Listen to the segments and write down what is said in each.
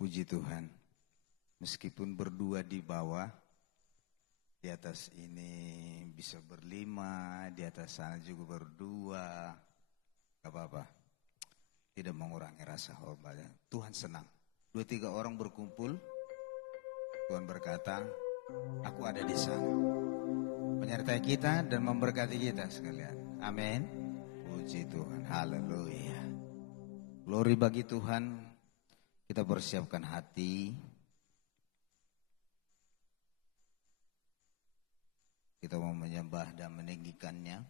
Puji Tuhan, meskipun berdua di bawah, di atas ini bisa berlima, di atas sana juga berdua, gak apa-apa. Tidak mengurangi rasa hormatnya. Tuhan senang. 2-3 orang berkumpul, Tuhan berkata, aku ada di sana. Menyertai kita dan memberkati kita sekalian. Amin. Puji Tuhan, haleluya. Glory bagi Tuhan. Kita persiapkan hati. Kita mau menyembah dan meninggikannya.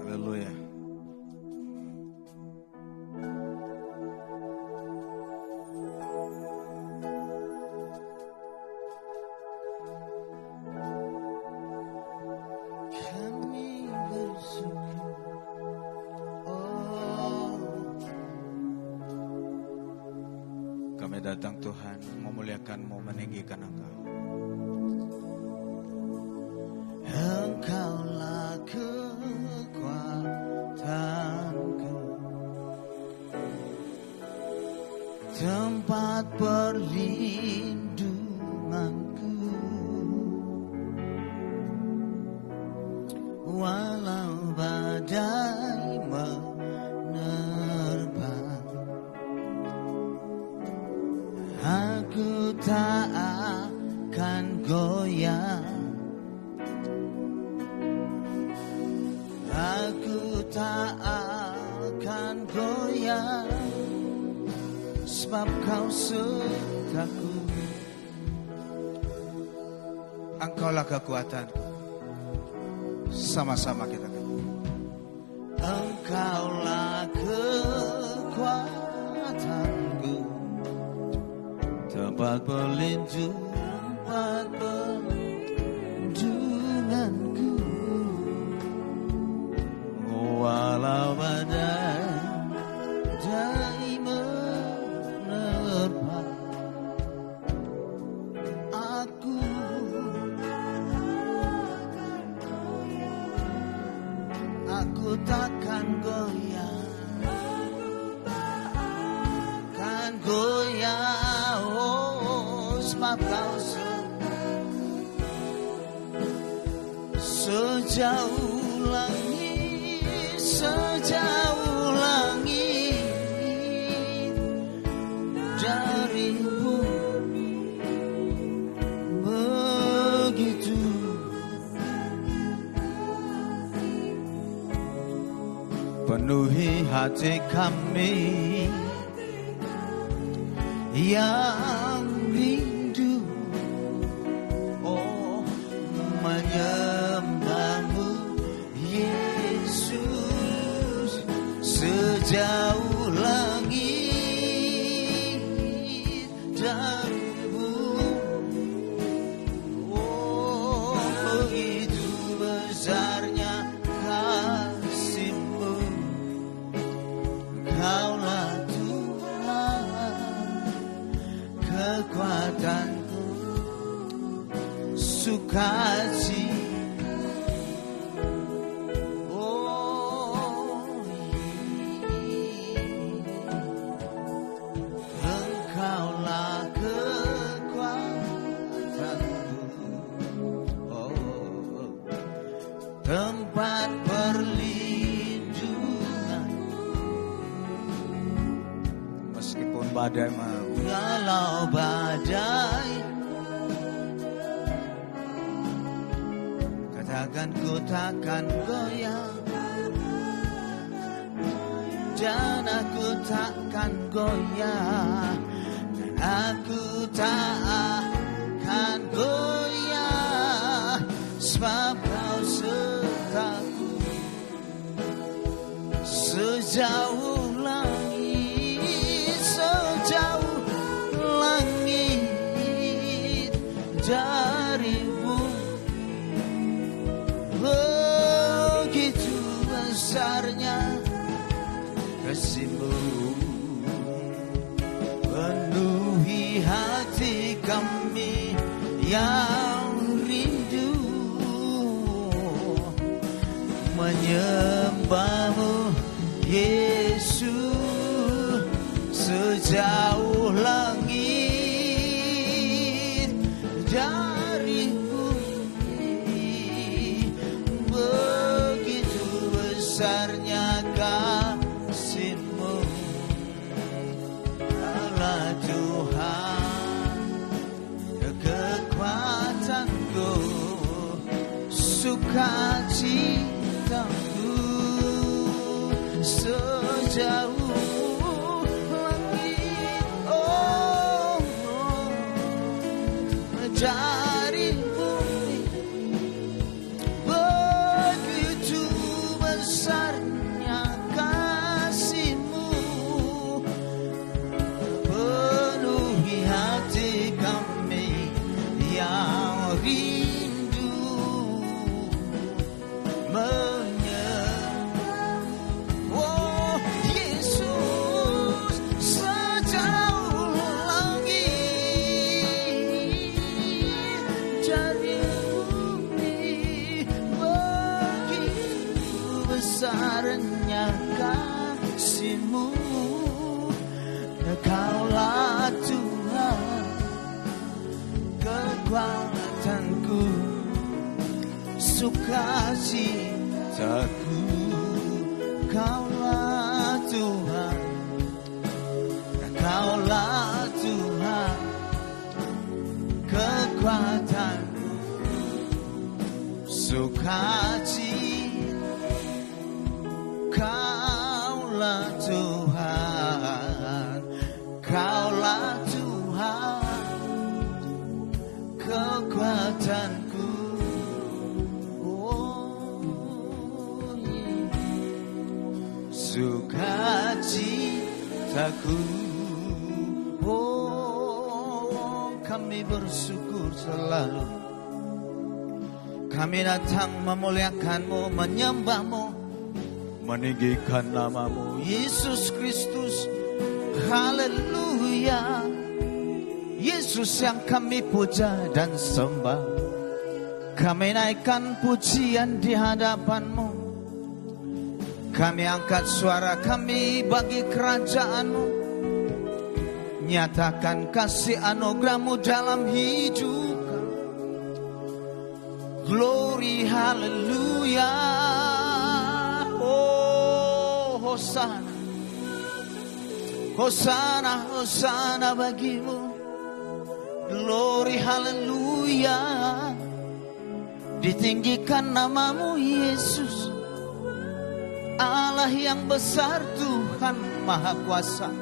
Haleluya. Kami datang Tuhan, memuliakan-Mu, meninggikan Engkau. Engkaulah kekuatanku, tempat perlindunganku, walau badai menerpa, aku tak akan goyah. Aku tak akan goyah, sebab Kau sertaku. Engkaulah kekuatanku. Sama-sama kita katakan. Engkaulah kekuatanku, tempat berlindung, tempat perlindunganku, walau badai menerpa, aku takkan goyah, kan goyah, oh, sebab Kau sejauh langit, sejauh langit dari bumi, begitu penuhi hati kami yang rindu, oh, menyembah-Mu Yesus. Sejauh langit dan bumi, oh, begitu besarnya kasih-Mu. Kaulah Tuhan, kekuatanku, sukacita. Engkaulah kekuatanku, oh, tempat perlindungan, Meskipun badai walau badai, katakan ku takkan goyah, dan aku takkan goyah, dan aku tak akan goyah, sebab Kau sertaku. Sejauh langit, sejauh langit dari bumi, begitu besarnya kasih-Mu, penuhi hati kami yang rindu, besarnya kasih-Mu, Allah Tuhan, kekuatanku, sukacitaku, sejauh langit, oh, dari bumi, begitu besarnya kasih-Mu, penuhi hati kami yang rindu oh Yesus, sejauh langit dari bumi, begitu besarnya kasih-Mu, Kaulah Tuhan, kekuatanku, sukacitaku, Kaulah Tuhan, Kaulah Tuhan, kekuatanku, sukacita, Kaulah Tuhan, Kaulah Tuhan, kekuatanku, sukacitaku. Oh, kami bersyukur selalu. Kami datang memuliakan-Mu, menyembah-Mu, meninggikan nama-Mu, Yesus Kristus. Haleluya. Yesus yang kami puja dan sembah. Kami naikkan pujian di hadapan-Mu. Kami angkat suara kami bagi kerajaan-Mu. Nyatakan kasih anugerah-Mu dalam hidup kami. Glory, haleluya. Oh, Hosana, Hosana, Hosana bagi-Mu. Glory, haleluya. Ditinggikan nama-Mu Yesus, Allah yang besar, Tuhan Maha Kuasa.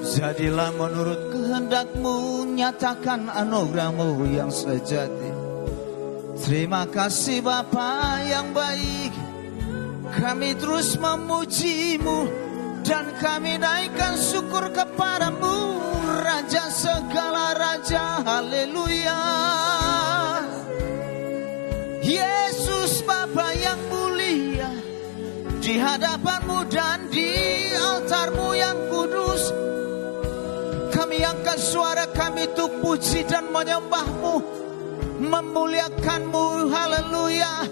Jadilah menurut kehendak-Mu, nyatakan anugerah-Mu yang sejati. Terima kasih Bapa yang baik. Kami terus memuji-Mu dan kami naikkan syukur kepada-Mu, Raja segala raja. Haleluya. Yesus Bapa yang mulia, di hadapan-Mu dan di altar-Mu yang kudus, kami angkat suara kami untuk puji dan menyembah-Mu, memuliakan-Mu. Haleluya.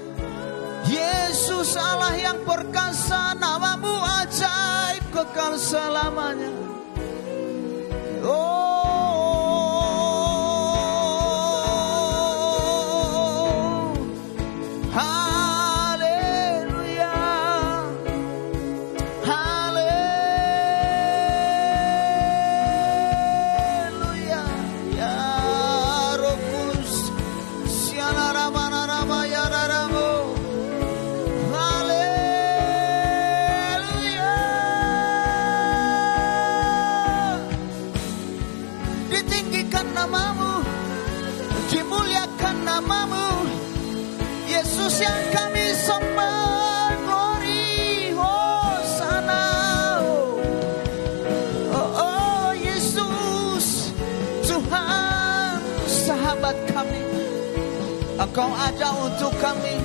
Yesus Allah yang perkasa, nama-Mu ajaib kekal selamanya. Oh, haleluya, haleluya. Ya Roh Kudus, siana ramana rama ya ramo. Haleluya. Ditinggikan nama-Mu, dimuliakan nama-Mu, Yesus yang kami sembah. Glory, Hosana. Oh, oh Yesus, Tuhan, sahabat kami, Engkau ada untuk kami.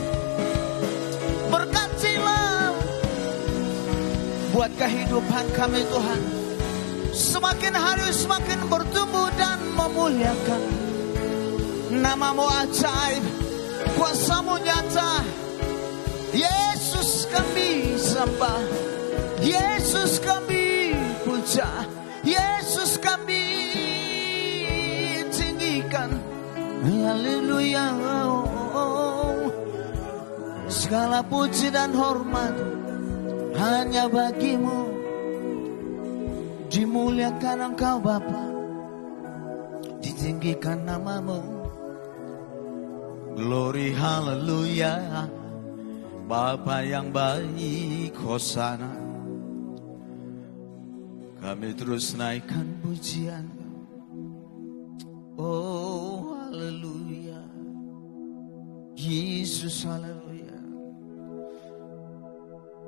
Berkatilah buat kehidupan kami Tuhan. Semakin hari semakin bertumbuh dan memuliakan. Nama-Mu ajaib, kuasa-Mu nyata. Yesus kami sembah, Yesus kami puja, Yesus kami tinggikan. Haleluya. Segala puji dan hormat hanya bagimu. Dimuliakan Engkau Bapa, ditinggikan namamu. Glory haleluya, Bapa yang baik, Hosana. Kami terus naikkan pujian. Oh haleluya, Yesus haleluya.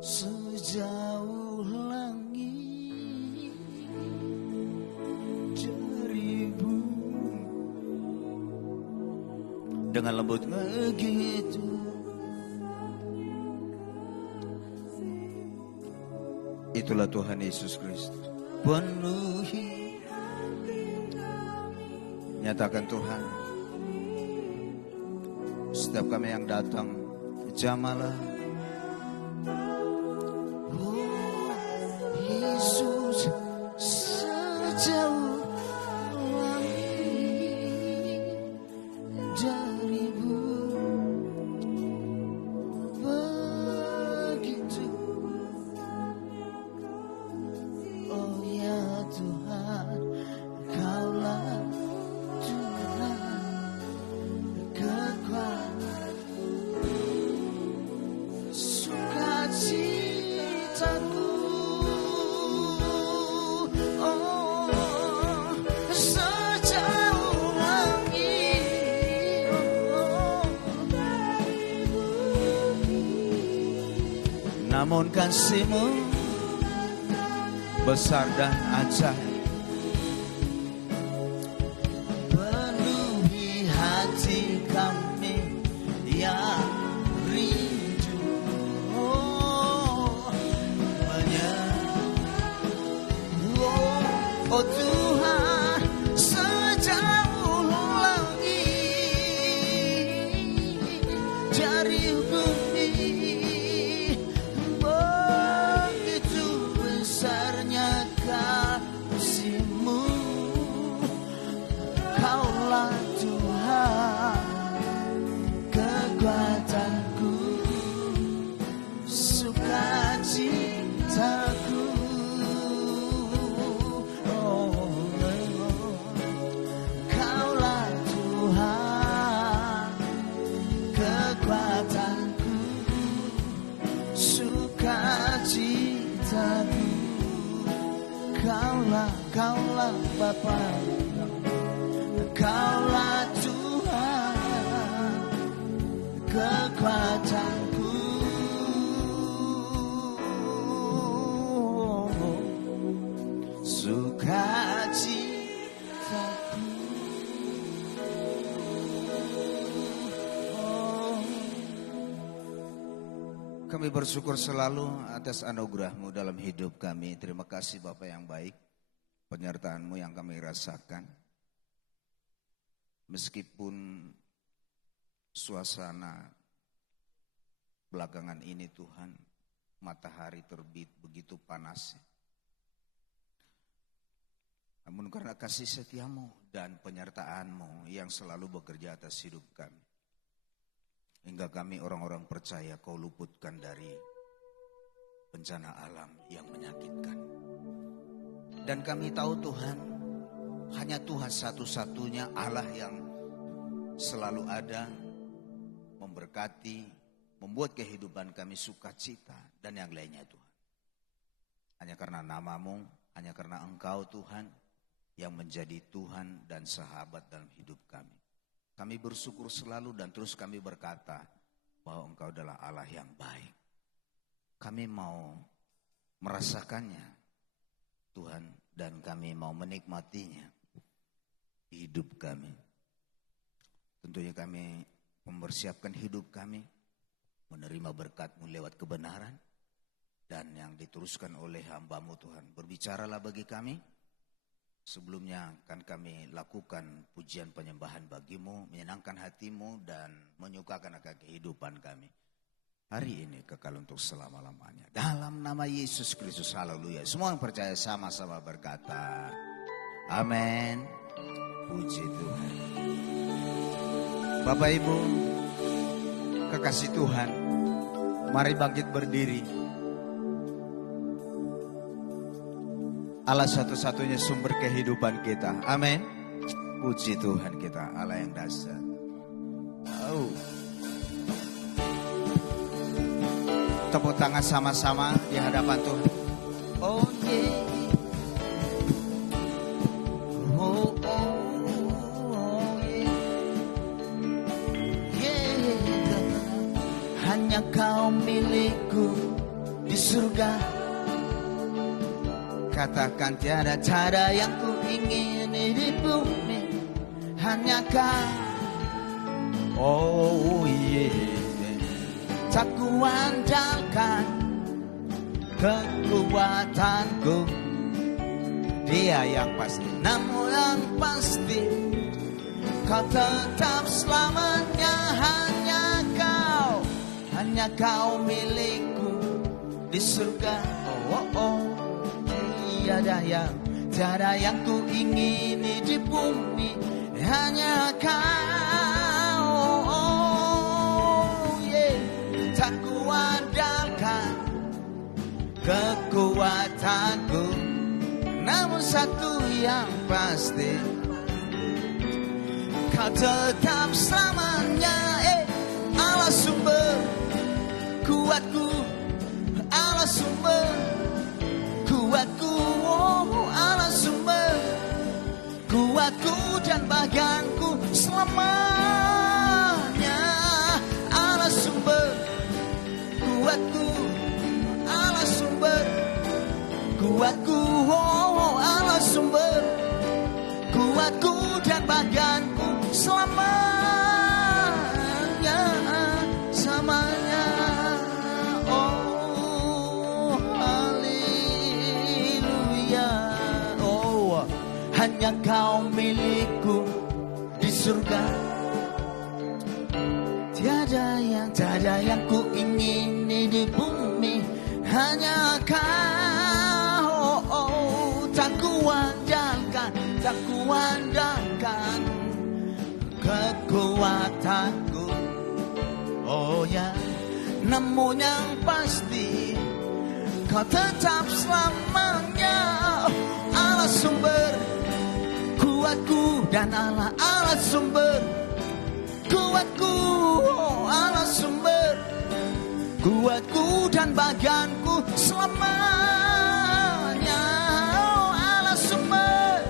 Sejauh langit seribu, dengan lembut begitu itulah Tuhan Yesus Kristus. Penuhi, nyatakan Tuhan, setiap kami yang datang, jamalah. Oh Yesus, sejauh langit darimu begitu. Oh ya Tuhan, Kaulah Tuhan kekuatan, sukacitaku. Oh sejauh langit, namun kasih-Mu besar dan ajaib. Penuhi hati kami yang rindu. Oh, oh Tuhan, sejauh langit dari bumi, begitu besarnya kasih-Mu. Kaulah Tuhan kekuatanku, sukacitaku. Oh, Kaulah Tuhan kekuatanku, sukacitaku. Kaulah Bapa, Kaulah Tuhan kekuatanku, sukacitaku. Kami bersyukur selalu atas anugerah-Mu dalam hidup kami. Terima kasih Bapa yang baik, penyertaan-Mu yang kami rasakan. Meskipun suasana belakangan ini Tuhan, matahari terbit begitu panas. Namun karena kasih setia-Mu dan penyertaan-Mu yang selalu bekerja atas hidup kami, hingga kami orang-orang percaya Kau luputkan dari bencana alam yang menyakitkan. Dan kami tahu Tuhan, hanya Tuhan satu-satunya Allah yang selalu ada, memberkati, membuat kehidupan kami sukacita dan yang lainnya Tuhan. Hanya karena nama-Mu, hanya karena Engkau Tuhan yang menjadi Tuhan dan sahabat dalam hidup kami. Kami bersyukur selalu dan terus kami berkata bahwa Engkau adalah Allah yang baik. Kami mau merasakannya Tuhan, dan kami mau menikmatinya di hidup kami. Tentunya kami mempersiapkan hidup kami menerima berkat-Mu lewat kebenaran dan yang diteruskan oleh hamba-Mu Tuhan. Berbicaralah bagi kami. Sebelumnya akan kami lakukan pujian penyembahan bagi-Mu, menyenangkan hati-Mu dan menyukakan akan kehidupan kami. Hari ini kekal untuk selama-lamanya. Dalam nama Yesus Kristus, haleluya. Semua yang percaya sama-sama berkata, amin. Puji Tuhan. Bapak Ibu, kekasih Tuhan, Mari bangkit berdiri. Allah satu-satunya sumber kehidupan kita. Amin. Puji Tuhan kita, Allah yang dahsyat. Oh. Tepuk tangan sama-sama di hadapan Tuhan. Oh yeah. Oh, yeah. Yeah. Hanya Kau milikku di surga. Katakan tiada cara yang ku ingini di bumi, hanya Kau. Oh yeah. Tak kuandalkan kekuatanku, Dia yang pasti. Namun yang pasti Kau tetap selamanya. Hanya Kau milikku di surga. Oh. Tiada yang ku ingini di bumi, hanya Kau. Oh, yeah. Tak kuandalkan kekuatanku, namun satu yang pasti, Kau tetap selamanya. Allah sumber kuatku, Allah sumber kuatku, oh Allah sumber kuatku dan bagianku selamanya. Allah sumber kuatku, Allah sumber kuatku, oh Allah sumber kuatku dan bagianku selamanya, samanya. Hanya Kau milikku di surga. Tiada yang ku ingini di bumi, hanya Kau. Tak kuandalkan kekuatanku. Oh ya, namun yang pasti Kau tetap selamanya. Allah sumber kuatku dan Allah sumber kuatku, oh Allah sumber kuatku dan bagianku selamanya. Oh Allah sumber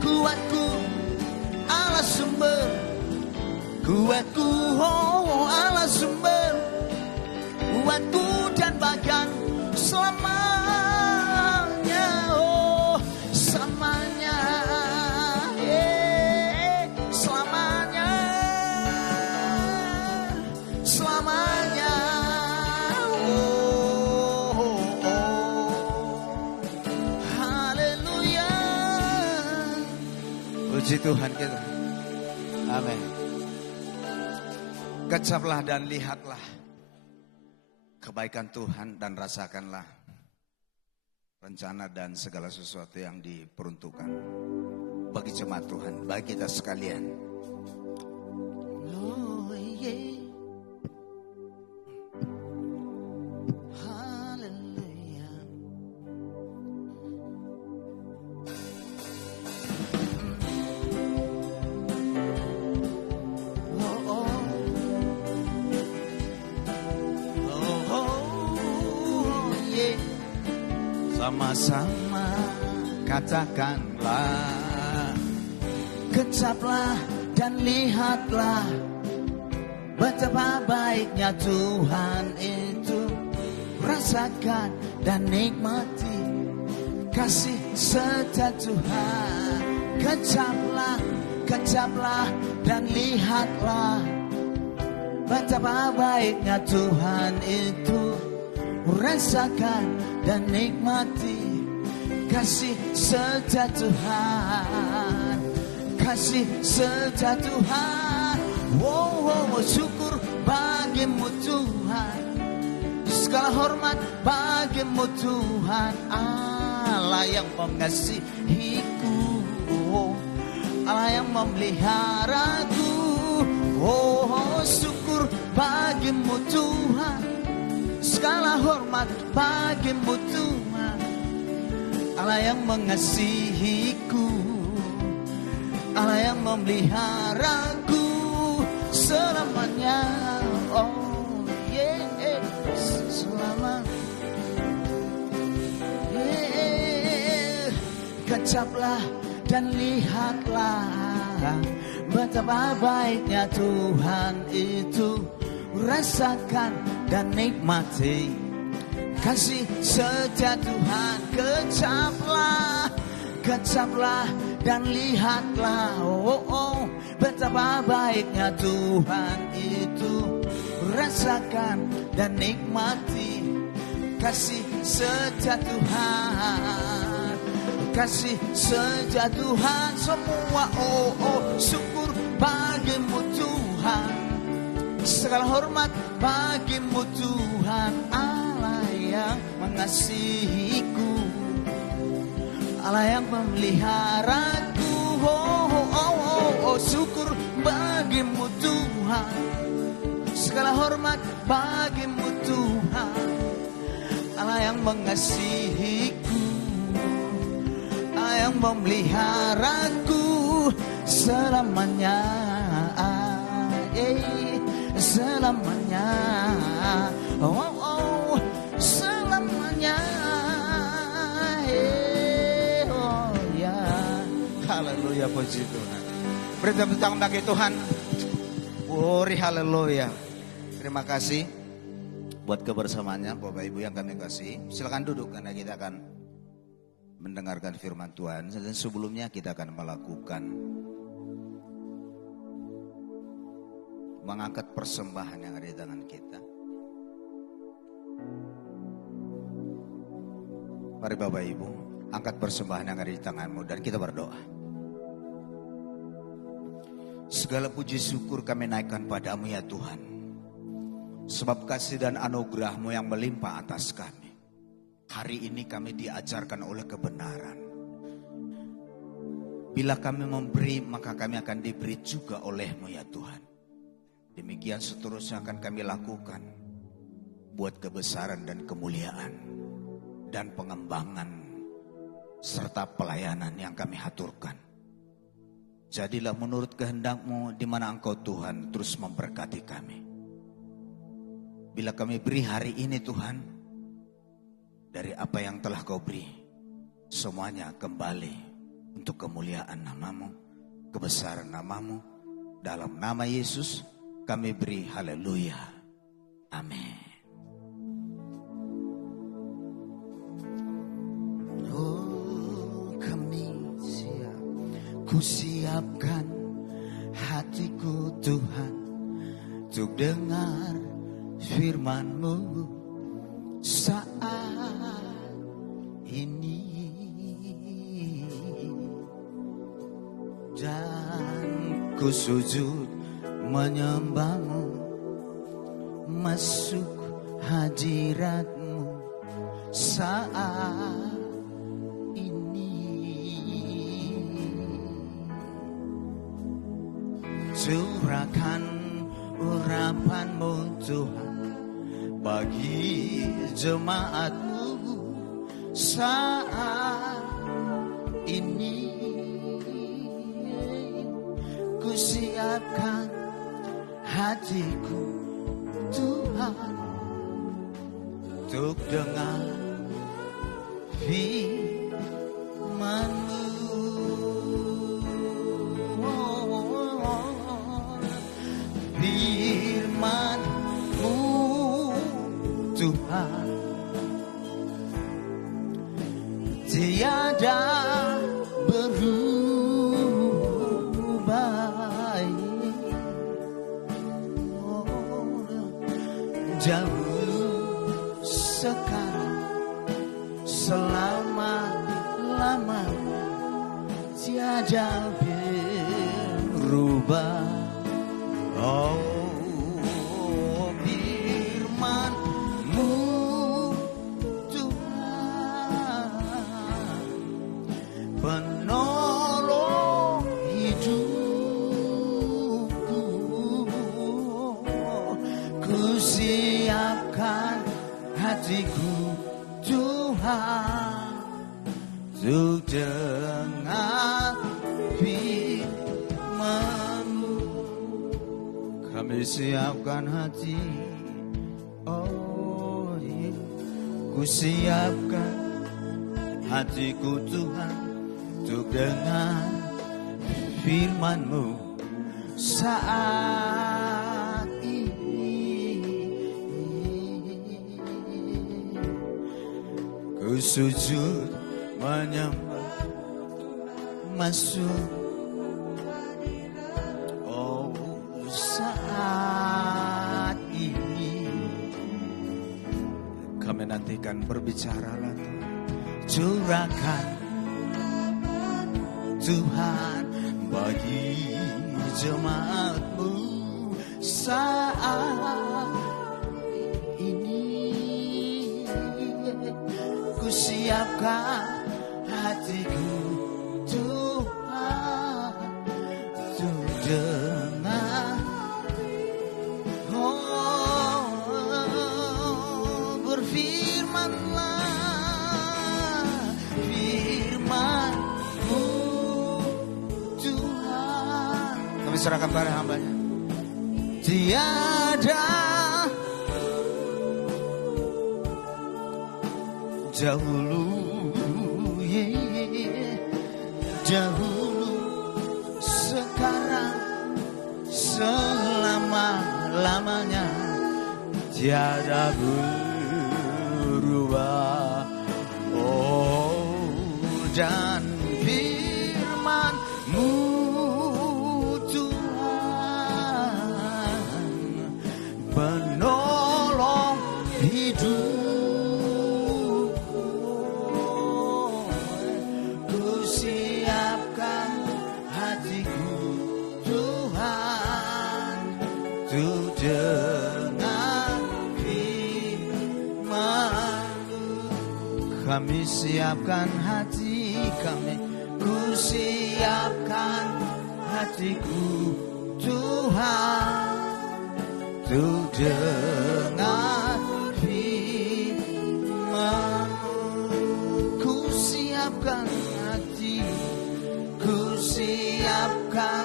kuatku, Allah sumber kuatku, oh Allah sumber kuatku dan bagianku selamanya. Oh selamanya. Puji Tuhan kita. Amin. Kecaplah dan lihatlah kebaikan Tuhan dan rasakanlah rencana dan segala sesuatu yang diperuntukkan bagi jemaat Tuhan, bagi kita sekalian. Oh, yeah. Sama-sama katakanlah, kecaplah dan lihatlah betapa baiknya Tuhan itu. Rasakan dan nikmati kasih setia Tuhan. Kecaplah dan lihatlah betapa baiknya Tuhan itu. Rasakan dan nikmati kasih setia Tuhan, kasih setia Tuhan. Wow, syukur bagimu Tuhan, segala hormat bagimu Tuhan. Allah yang mengasihiku, Allah yang memeliharaku. Oh, syukur bagimu Tuhan, hormat bagimu Tuhan, Allah yang mengasihiku, Allah yang memeliharaku selamanya. Oh yeah, selamanya. Kecaplah dan lihatlah betapa baiknya Tuhan itu. Rasakan dan nikmati kasih setia Tuhan. Kecaplah dan lihatlah, betapa baiknya Tuhan itu. Rasakan dan nikmati kasih setia Tuhan, kasih setia Tuhan. Semua syukur bagimu Tuhan, segala hormat bagimu Tuhan, Allah yang mengasihiku, Allah yang memeliharaku. Syukur bagimu Tuhan, segala hormat bagimu Tuhan, Allah yang mengasihiku, Allah yang memeliharaku selamanya. Selamanya, selamanya, ya. Haleluya, puji Tuhan. Beri tepuk tangan bagi Tuhan. Haleluya. Terima kasih buat kebersamaannya Bapak Ibu yang kami kasih. Silakan duduk karena kita akan mendengarkan firman Tuhan. Dan sebelumnya kita akan melakukan mengangkat persembahan yang ada di tangan kita. Mari Bapak Ibu, angkat persembahan yang ada di tanganmu dan kita berdoa. Segala puji syukur kami naikkan padamu ya Tuhan, sebab kasih dan anugerah-Mu yang melimpah atas kami. Hari ini kami diajarkan oleh kebenaran. Bila kami memberi, maka kami akan diberi juga oleh-Mu ya Tuhan. Demikian seterusnya akan kami lakukan buat kebesaran dan kemuliaan dan pengembangan serta pelayanan yang kami haturkan. Jadilah menurut kehendak-Mu di mana Engkau Tuhan terus memberkati kami. Bila kami beri hari ini Tuhan, dari apa yang telah Kau beri, semuanya kembali untuk kemuliaan nama-Mu, kebesaran nama-Mu. Dalam nama Yesus kami beri haleluya. Amin. Oh, kami siap. Ku siapkan hatiku Tuhan untuk dengar firman-Mu saat ini. Dan ku sujud menyembah-Mu, masuk hadirat-Mu saat ini. Curahkan urapan-Mu Tuhan bagi jemaat-Mu saat ini. Ku siapkan hatiku Tuhan untuk dengar firman-Mu. Firman-Mu Tuhan tiada berubah. Jauh sekarang selama-lamanya tiada berubah. Oh, firman-Mu Tuhan penolong hidupku. Ku siapkan hati hatiku Tuhan, untuk dengar firman-Mu. Kami siapkan hati, oh iya, ku siapkan hatiku Tuhan, untuk dengar firman-Mu saat ini. Ku sujud menyembah, masuk, oh saat ini. Kami nantikan, berbicaralah Tuhan, curahkan Tuhan bagi jemaat-Mu saat ini. Ku siapkan hatiku Tuhan, untuk dengar, oh berfirman-Lah firman-Mu Tuhan. Kami serahkan pada hamba-Nya. Tiada dahulu, dahulu, sekarang, selama-lamanya, tiada berubah. Oh, dan firman-Mu Tuhan, penolong hidupku. Ku siapkan hatiku Tuhan, untuk dengar firman-Mu. Kami siapkan hati kami, ku siapkan hatiku Tuhan, untuk dengar firman-Mu. Ku siapkan hati, ku siapkan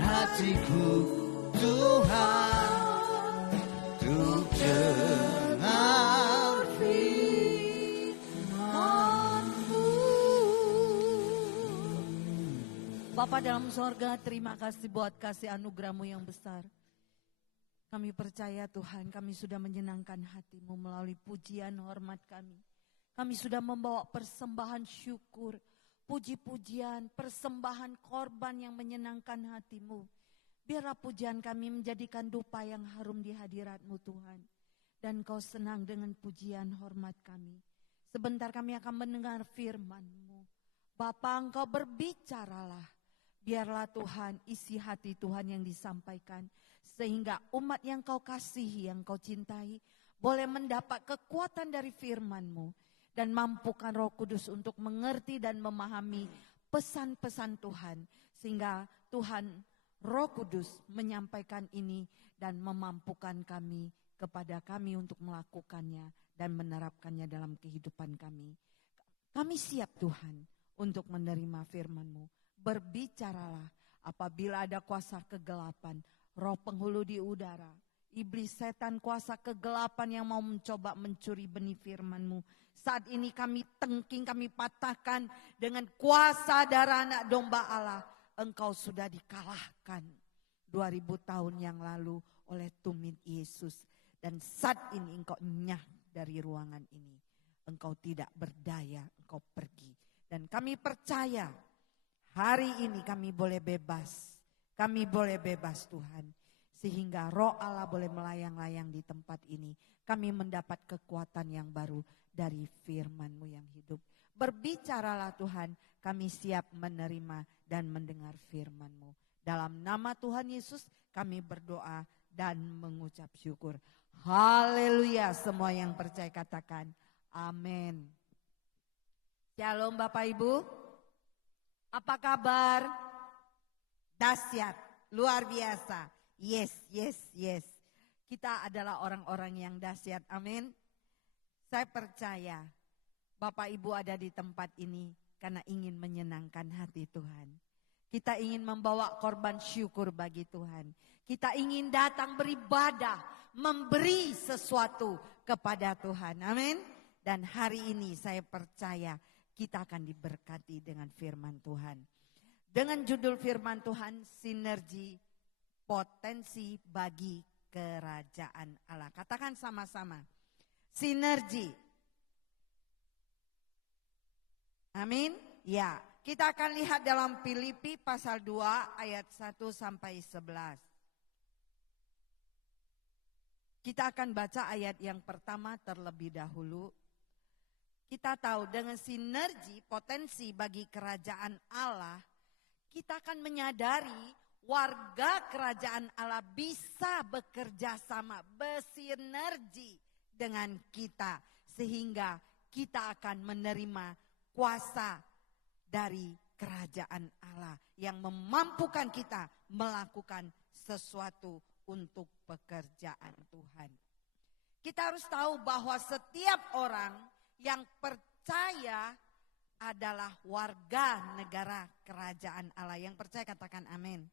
hatiku Tuhan, untuk dengar firman-Mu. Bapa dalam sorga, terima kasih buat kasih anugerah-Mu yang besar. Kami percaya Tuhan, kami sudah menyenangkan hati-Mu melalui pujian hormat kami. Kami sudah membawa persembahan syukur, puji-pujian, persembahan korban yang menyenangkan hati-Mu. Biarlah pujian kami menjadikan dupa yang harum di hadirat-Mu Tuhan. Dan Kau senang dengan pujian hormat kami. Sebentar kami akan mendengar firman-Mu. Bapa, Engkau berbicaralah. Biarlah Tuhan isi hati Tuhan yang disampaikan. Sehingga umat yang Kau kasihi, yang Kau cintai, boleh mendapat kekuatan dari firman-Mu. Dan mampukan Roh Kudus untuk mengerti dan memahami pesan-pesan Tuhan. Sehingga Tuhan Roh Kudus menyampaikan ini dan memampukan kami kepada kami untuk melakukannya dan menerapkannya dalam kehidupan kami. Kami siap Tuhan untuk menerima firman-Mu. Berbicaralah apabila ada kuasa kegelapan, roh penghulu di udara, iblis setan kuasa kegelapan yang mau mencoba mencuri benih firman-Mu. Saat ini kami tengking, kami patahkan dengan kuasa darah anak domba Allah. Engkau sudah dikalahkan 2000 tahun yang lalu oleh tumit Yesus. Dan saat ini engkau nyah dari ruangan ini. Engkau tidak berdaya, engkau pergi. Dan kami percaya hari ini kami boleh bebas. Kami boleh bebas Tuhan. Sehingga roh Allah boleh melayang-layang di tempat ini. Kami mendapat kekuatan yang baru dari firman-Mu yang hidup. Berbicaralah Tuhan, kami siap menerima dan mendengar firman-Mu. Dalam nama Tuhan Yesus kami berdoa dan mengucap syukur. Haleluya, semua yang percaya katakan amin. Shalom Bapak Ibu. Apa kabar? Dahsyat, luar biasa. Yes, yes, yes. Kita adalah orang-orang yang dahsyat, amin. Saya percaya Bapak Ibu ada di tempat ini karena ingin menyenangkan hati Tuhan. Kita ingin membawa korban syukur bagi Tuhan. Kita ingin datang beribadah, memberi sesuatu kepada Tuhan. Amin. Dan hari ini saya percaya kita akan diberkati dengan firman Tuhan. Dengan judul firman Tuhan, sinergi potensi bagi kerajaan Allah. Katakan sama-sama, sinergi. Amin. Ya, kita akan lihat dalam Filipi pasal 2 ayat 1 sampai 11. Kita akan baca ayat yang pertama terlebih dahulu. Kita tahu dengan sinergi potensi bagi kerajaan Allah, kita akan menyadari warga kerajaan Allah bisa bekerja sama, bersinergi dengan kita. Sehingga kita akan menerima kuasa dari kerajaan Allah yang memampukan kita melakukan sesuatu untuk pekerjaan Tuhan. Kita harus tahu bahwa setiap orang yang percaya adalah warga negara kerajaan Allah. Yang percaya katakan amin.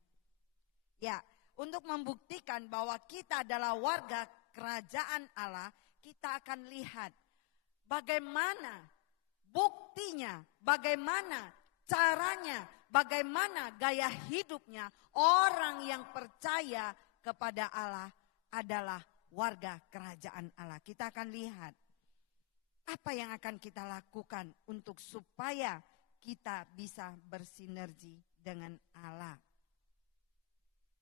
Ya, untuk membuktikan bahwa kita adalah warga kerajaan Allah, kita akan lihat bagaimana buktinya, bagaimana caranya, bagaimana gaya hidupnya orang yang percaya kepada Allah adalah warga kerajaan Allah. Kita akan lihat apa yang akan kita lakukan untuk supaya kita bisa bersinergi dengan Allah.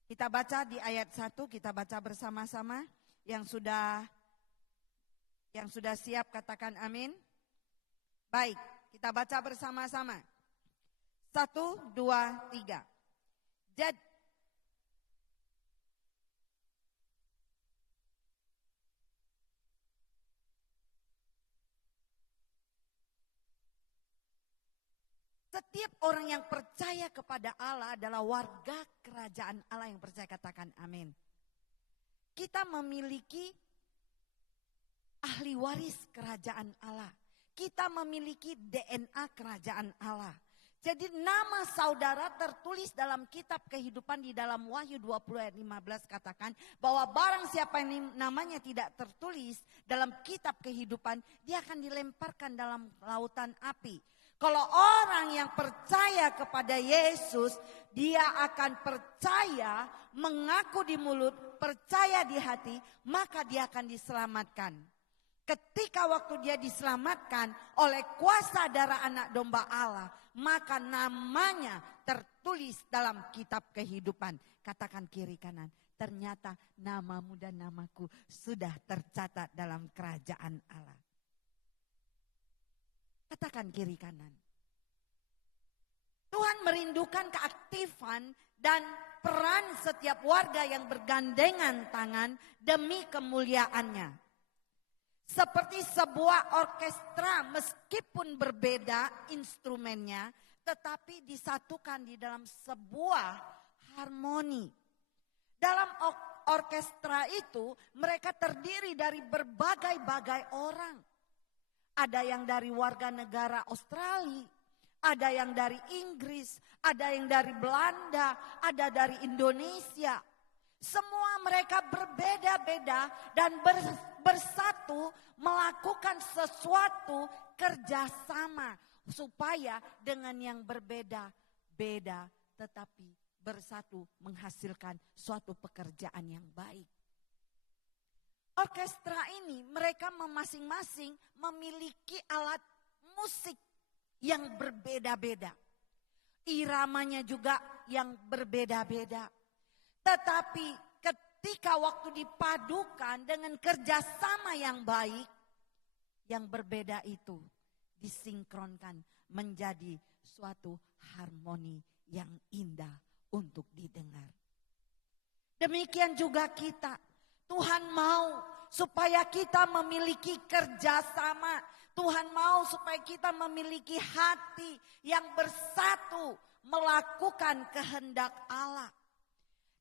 Kita baca di ayat 1, kita baca bersama-sama. Yang sudah siap katakan amin. Baik, kita baca bersama-sama. 1, 2, 3. Jadi setiap orang yang percaya kepada Allah adalah warga kerajaan Allah. Yang percaya katakan amin. Kita memiliki ahli waris kerajaan Allah. Kita memiliki DNA kerajaan Allah. Jadi nama saudara tertulis dalam kitab kehidupan di dalam Wahyu 20 ayat 15 katakan bahwa barang siapa yang namanya tidak tertulis dalam kitab kehidupan, dia akan dilemparkan dalam lautan api. Kalau orang yang percaya kepada Yesus, dia akan percaya, mengaku di mulut, percaya di hati, maka dia akan diselamatkan. Ketika waktu dia diselamatkan oleh kuasa darah anak domba Allah, maka namanya tertulis dalam kitab kehidupan. Katakan kiri kanan, ternyata namamu dan namaku sudah tercatat dalam kerajaan Allah. Katakan kiri kanan. Tuhan merindukan keaktifan dan peran setiap warga yang bergandengan tangan demi kemuliaannya. Seperti sebuah orkestra meskipun berbeda instrumennya, tetapi disatukan di dalam sebuah harmoni. Dalam orkestra itu mereka terdiri dari berbagai-bagai orang. Ada yang dari warga negara Australia, ada yang dari Inggris, ada yang dari Belanda, ada dari Indonesia. Semua mereka berbeda-beda dan bersatu melakukan sesuatu kerjasama supaya dengan yang berbeda-beda tetapi bersatu menghasilkan suatu pekerjaan yang baik. Orkestra ini mereka masing-masing memiliki alat musik yang berbeda-beda. Iramanya juga yang berbeda-beda. Tetapi ketika waktu dipadukan dengan kerjasama yang baik, yang berbeda itu disinkronkan menjadi suatu harmoni yang indah untuk didengar. Demikian juga kita. Tuhan mau supaya kita memiliki kerjasama. Tuhan mau supaya kita memiliki hati yang bersatu melakukan kehendak Allah.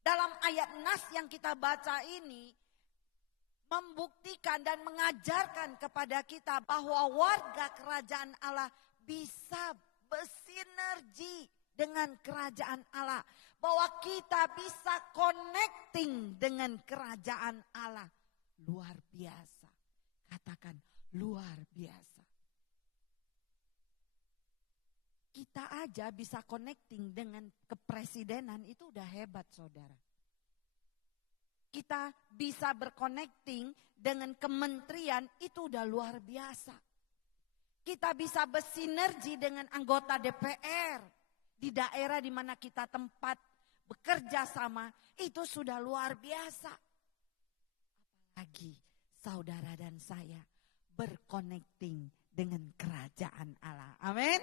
Dalam ayat nas yang kita baca ini membuktikan dan mengajarkan kepada kita bahwa warga kerajaan Allah bisa bersinergi dengan kerajaan Allah. Bahwa kita bisa connecting dengan kerajaan Allah. Luar biasa. Katakan luar biasa. Kita aja bisa connecting dengan kepresidenan, itu udah hebat saudara. Kita bisa berconnecting dengan kementerian, itu udah luar biasa. Kita bisa bersinergi dengan anggota DPR di daerah di mana kita tempat bekerja sama, itu sudah luar biasa. Apalagi saudara dan saya berconnecting dengan kerajaan Allah. Amin.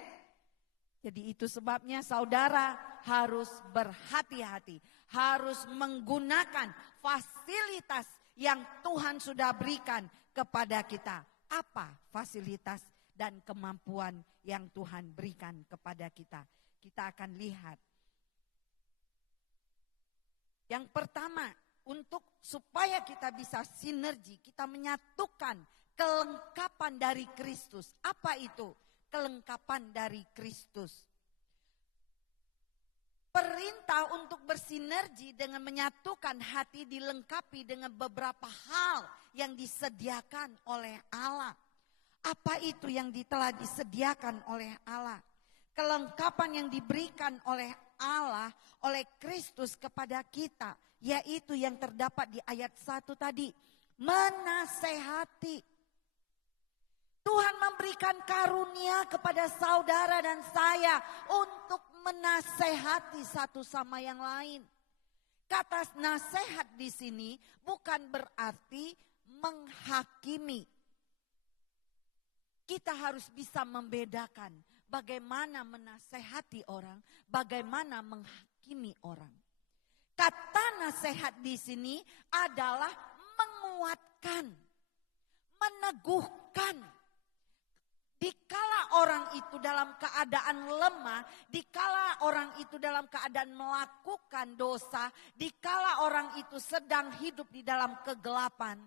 Jadi itu sebabnya saudara harus berhati-hati, harus menggunakan fasilitas yang Tuhan sudah berikan kepada kita. Apa fasilitas dan kemampuan yang Tuhan berikan kepada kita? Kita akan lihat. Yang pertama, supaya kita bisa sinergi, kita menyatukan kelengkapan dari Kristus. Apa itu? Kelengkapan dari Kristus. Perintah untuk bersinergi dengan menyatukan hati dilengkapi dengan beberapa hal yang disediakan oleh Allah. Apa itu yang telah disediakan oleh Allah? Kelengkapan yang diberikan oleh Allah, oleh Kristus kepada kita, yaitu yang terdapat di ayat 1 tadi. Menasehati. Tuhan memberikan karunia kepada saudara dan saya untuk menasehati satu sama yang lain. Kata nasihat di sini bukan berarti menghakimi. Kita harus bisa membedakan bagaimana menasehati orang, bagaimana menghakimi orang. Kata nasihat di sini adalah menguatkan, meneguhkan. Dikala orang itu dalam keadaan lemah, dikala orang itu dalam keadaan melakukan dosa, dikala orang itu sedang hidup di dalam kegelapan,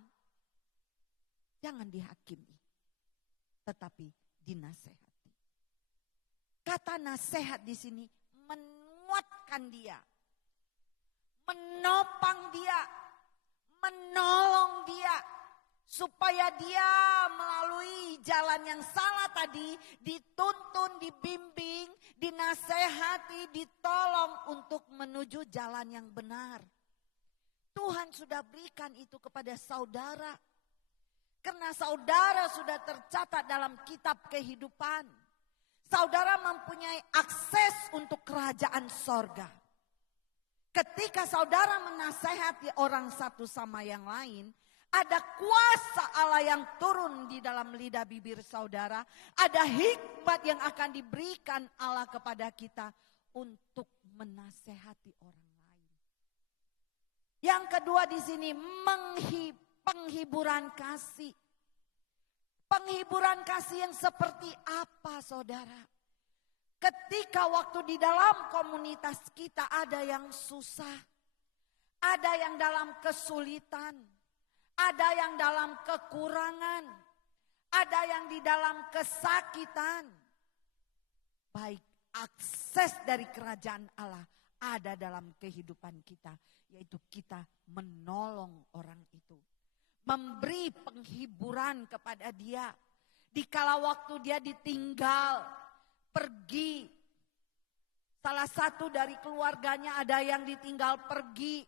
jangan dihakimi, tetapi dinasehati. Kata nasihat di sini menguatkan dia, menopang dia, menolong dia. Supaya dia melalui jalan yang salah tadi dituntun, dibimbing, dinasehati, ditolong untuk menuju jalan yang benar. Tuhan sudah berikan itu kepada saudara. Karena saudara sudah tercatat dalam kitab kehidupan. Saudara mempunyai akses untuk kerajaan sorga. Ketika saudara menasehati orang satu sama yang lain, ada kuasa Allah yang turun di dalam lidah bibir saudara. Ada hikmat yang akan diberikan Allah kepada kita untuk menasehati orang lain. Yang kedua di sini penghiburan kasih. Penghiburan kasih yang seperti apa saudara? Ketika waktu di dalam komunitas kita ada yang susah. Ada yang dalam kesulitan. Ada yang dalam kekurangan, ada yang di dalam kesakitan. Baik, akses dari kerajaan Allah ada dalam kehidupan kita, yaitu kita menolong orang itu. Memberi penghiburan kepada dia. Dikala waktu dia ditinggal, pergi. Salah satu dari keluarganya ada yang ditinggal pergi.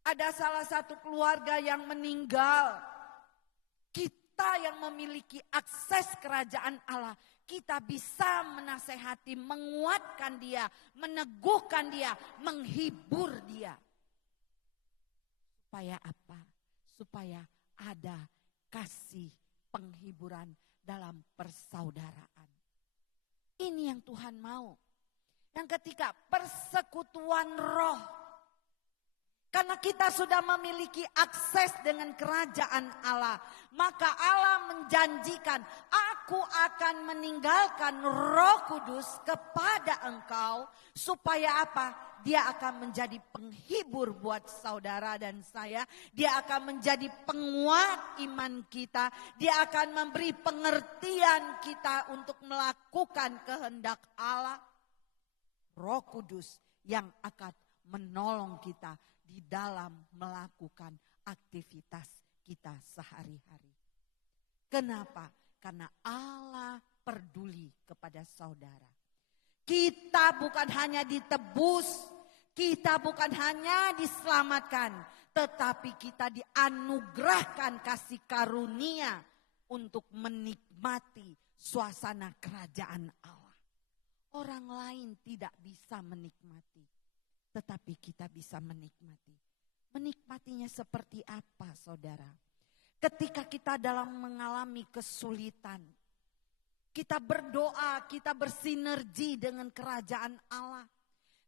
Ada salah satu keluarga yang meninggal. Kita yang memiliki akses kerajaan Allah, kita bisa menasehati, menguatkan dia, meneguhkan dia, menghibur dia. Supaya apa? Supaya ada kasih penghiburan dalam persaudaraan. Ini yang Tuhan mau. Yang ketika persekutuan roh. Karena kita sudah memiliki akses dengan kerajaan Allah. Maka Allah menjanjikan, aku akan meninggalkan Roh Kudus kepada engkau. Supaya apa? Dia akan menjadi penghibur buat saudara dan saya. Dia akan menjadi penguat iman kita. Dia akan memberi pengertian kita untuk melakukan kehendak Allah. Roh Kudus yang akan menolong kita di dalam melakukan aktivitas kita sehari-hari. Kenapa? Karena Allah peduli kepada saudara. Kita bukan hanya ditebus, kita bukan hanya diselamatkan, tetapi kita dianugerahkan kasih karunia untuk menikmati suasana kerajaan Allah. Orang lain tidak bisa menikmati, tetapi kita bisa menikmati. Menikmatinya seperti apa, saudara? Ketika kita dalam mengalami kesulitan, kita berdoa, kita bersinergi dengan kerajaan Allah.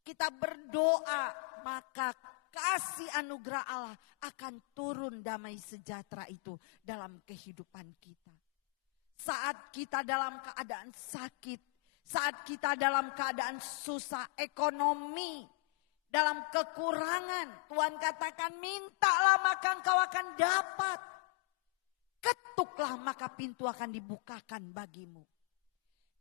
Kita berdoa, maka kasih anugerah Allah akan turun damai sejahtera itu dalam kehidupan kita. Saat kita dalam keadaan sakit, saat kita dalam keadaan susah ekonomi, dalam kekurangan, Tuhan katakan mintalah maka engkau akan dapat. Ketuklah maka pintu akan dibukakan bagimu.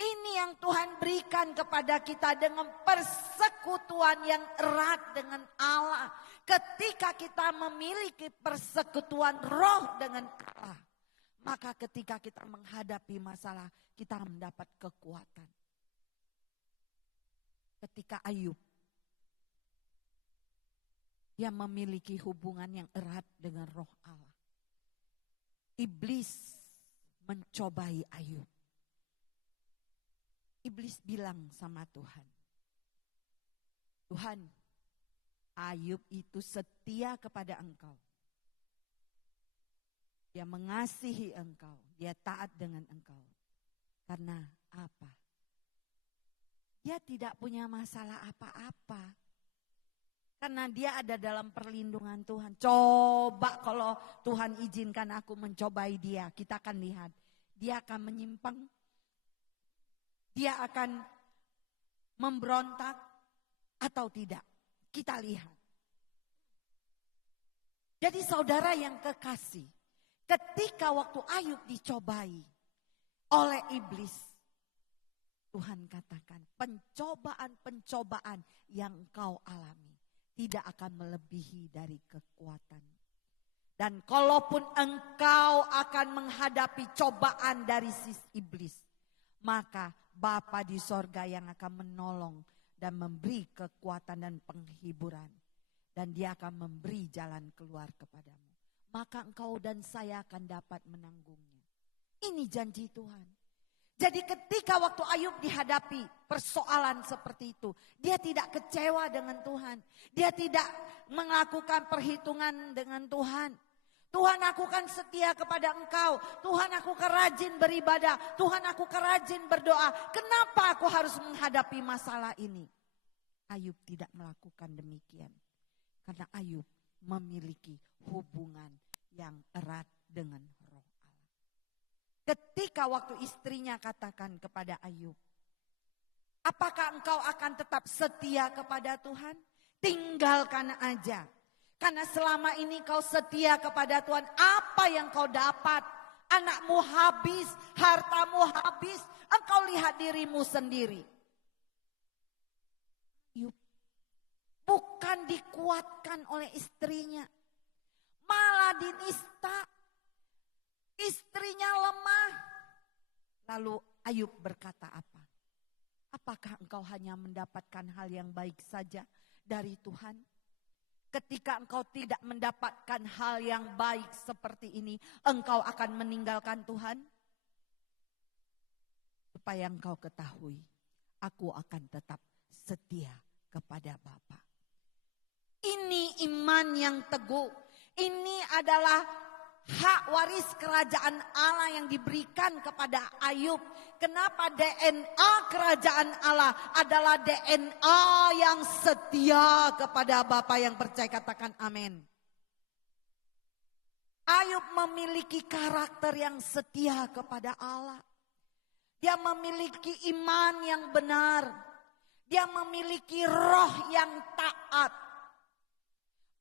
Ini yang Tuhan berikan kepada kita dengan persekutuan yang erat dengan Allah. Ketika kita memiliki persekutuan roh dengan Allah, maka ketika kita menghadapi masalah, kita mendapat kekuatan. Ketika Ayub, dia memiliki hubungan yang erat dengan roh Allah. Iblis mencobai Ayub. Iblis bilang sama Tuhan, Tuhan, Ayub itu setia kepada Engkau. Dia mengasihi Engkau, dia taat dengan Engkau. Karena apa? Dia tidak punya masalah apa-apa. Karena dia ada dalam perlindungan Tuhan. Coba kalau Tuhan izinkan aku mencobai dia, kita akan lihat. Dia akan menyimpang. Dia akan memberontak atau tidak. Kita lihat. Jadi saudara yang kekasih, ketika waktu Ayub dicobai oleh iblis, Tuhan katakan pencobaan-pencobaan yang engkau alami tidak akan melebihi dari kekuatan. Dan kalaupun engkau akan menghadapi cobaan dari iblis, maka Bapa di sorga yang akan menolong dan memberi kekuatan dan penghiburan. Dan dia akan memberi jalan keluar kepadamu. Maka engkau dan saya akan dapat menanggungnya. Ini janji Tuhan. Jadi ketika waktu Ayub dihadapi persoalan seperti itu, dia tidak kecewa dengan Tuhan. Dia tidak melakukan perhitungan dengan Tuhan. Tuhan, aku kan setia kepada Engkau. Tuhan, aku kan rajin beribadah. Tuhan, aku kan rajin berdoa. Kenapa aku harus menghadapi masalah ini? Ayub tidak melakukan demikian. Karena Ayub memiliki hubungan yang erat dengan roh Allah. Ketika waktu istrinya katakan kepada Ayub, apakah engkau akan tetap setia kepada Tuhan? Tinggalkan aja. Karena selama ini kau setia kepada Tuhan, apa yang kau dapat? Anakmu habis, hartamu habis, engkau lihat dirimu sendiri. Ayub bukan dikuatkan oleh istrinya, malah dinista. Istrinya lemah. Lalu Ayub berkata apa? Apakah engkau hanya mendapatkan hal yang baik saja dari Tuhan? Ketika engkau tidak mendapatkan hal yang baik seperti ini, engkau akan meninggalkan Tuhan? Supaya engkau ketahui, aku akan tetap setia kepada Bapa. Ini iman yang teguh. Ini adalah hak waris kerajaan Allah yang diberikan kepada Ayub. Kenapa DNA kerajaan Allah adalah DNA yang setia kepada Bapa yang percaya, katakan amin. Ayub memiliki karakter yang setia kepada Allah. Dia memiliki iman yang benar. Dia memiliki roh yang taat.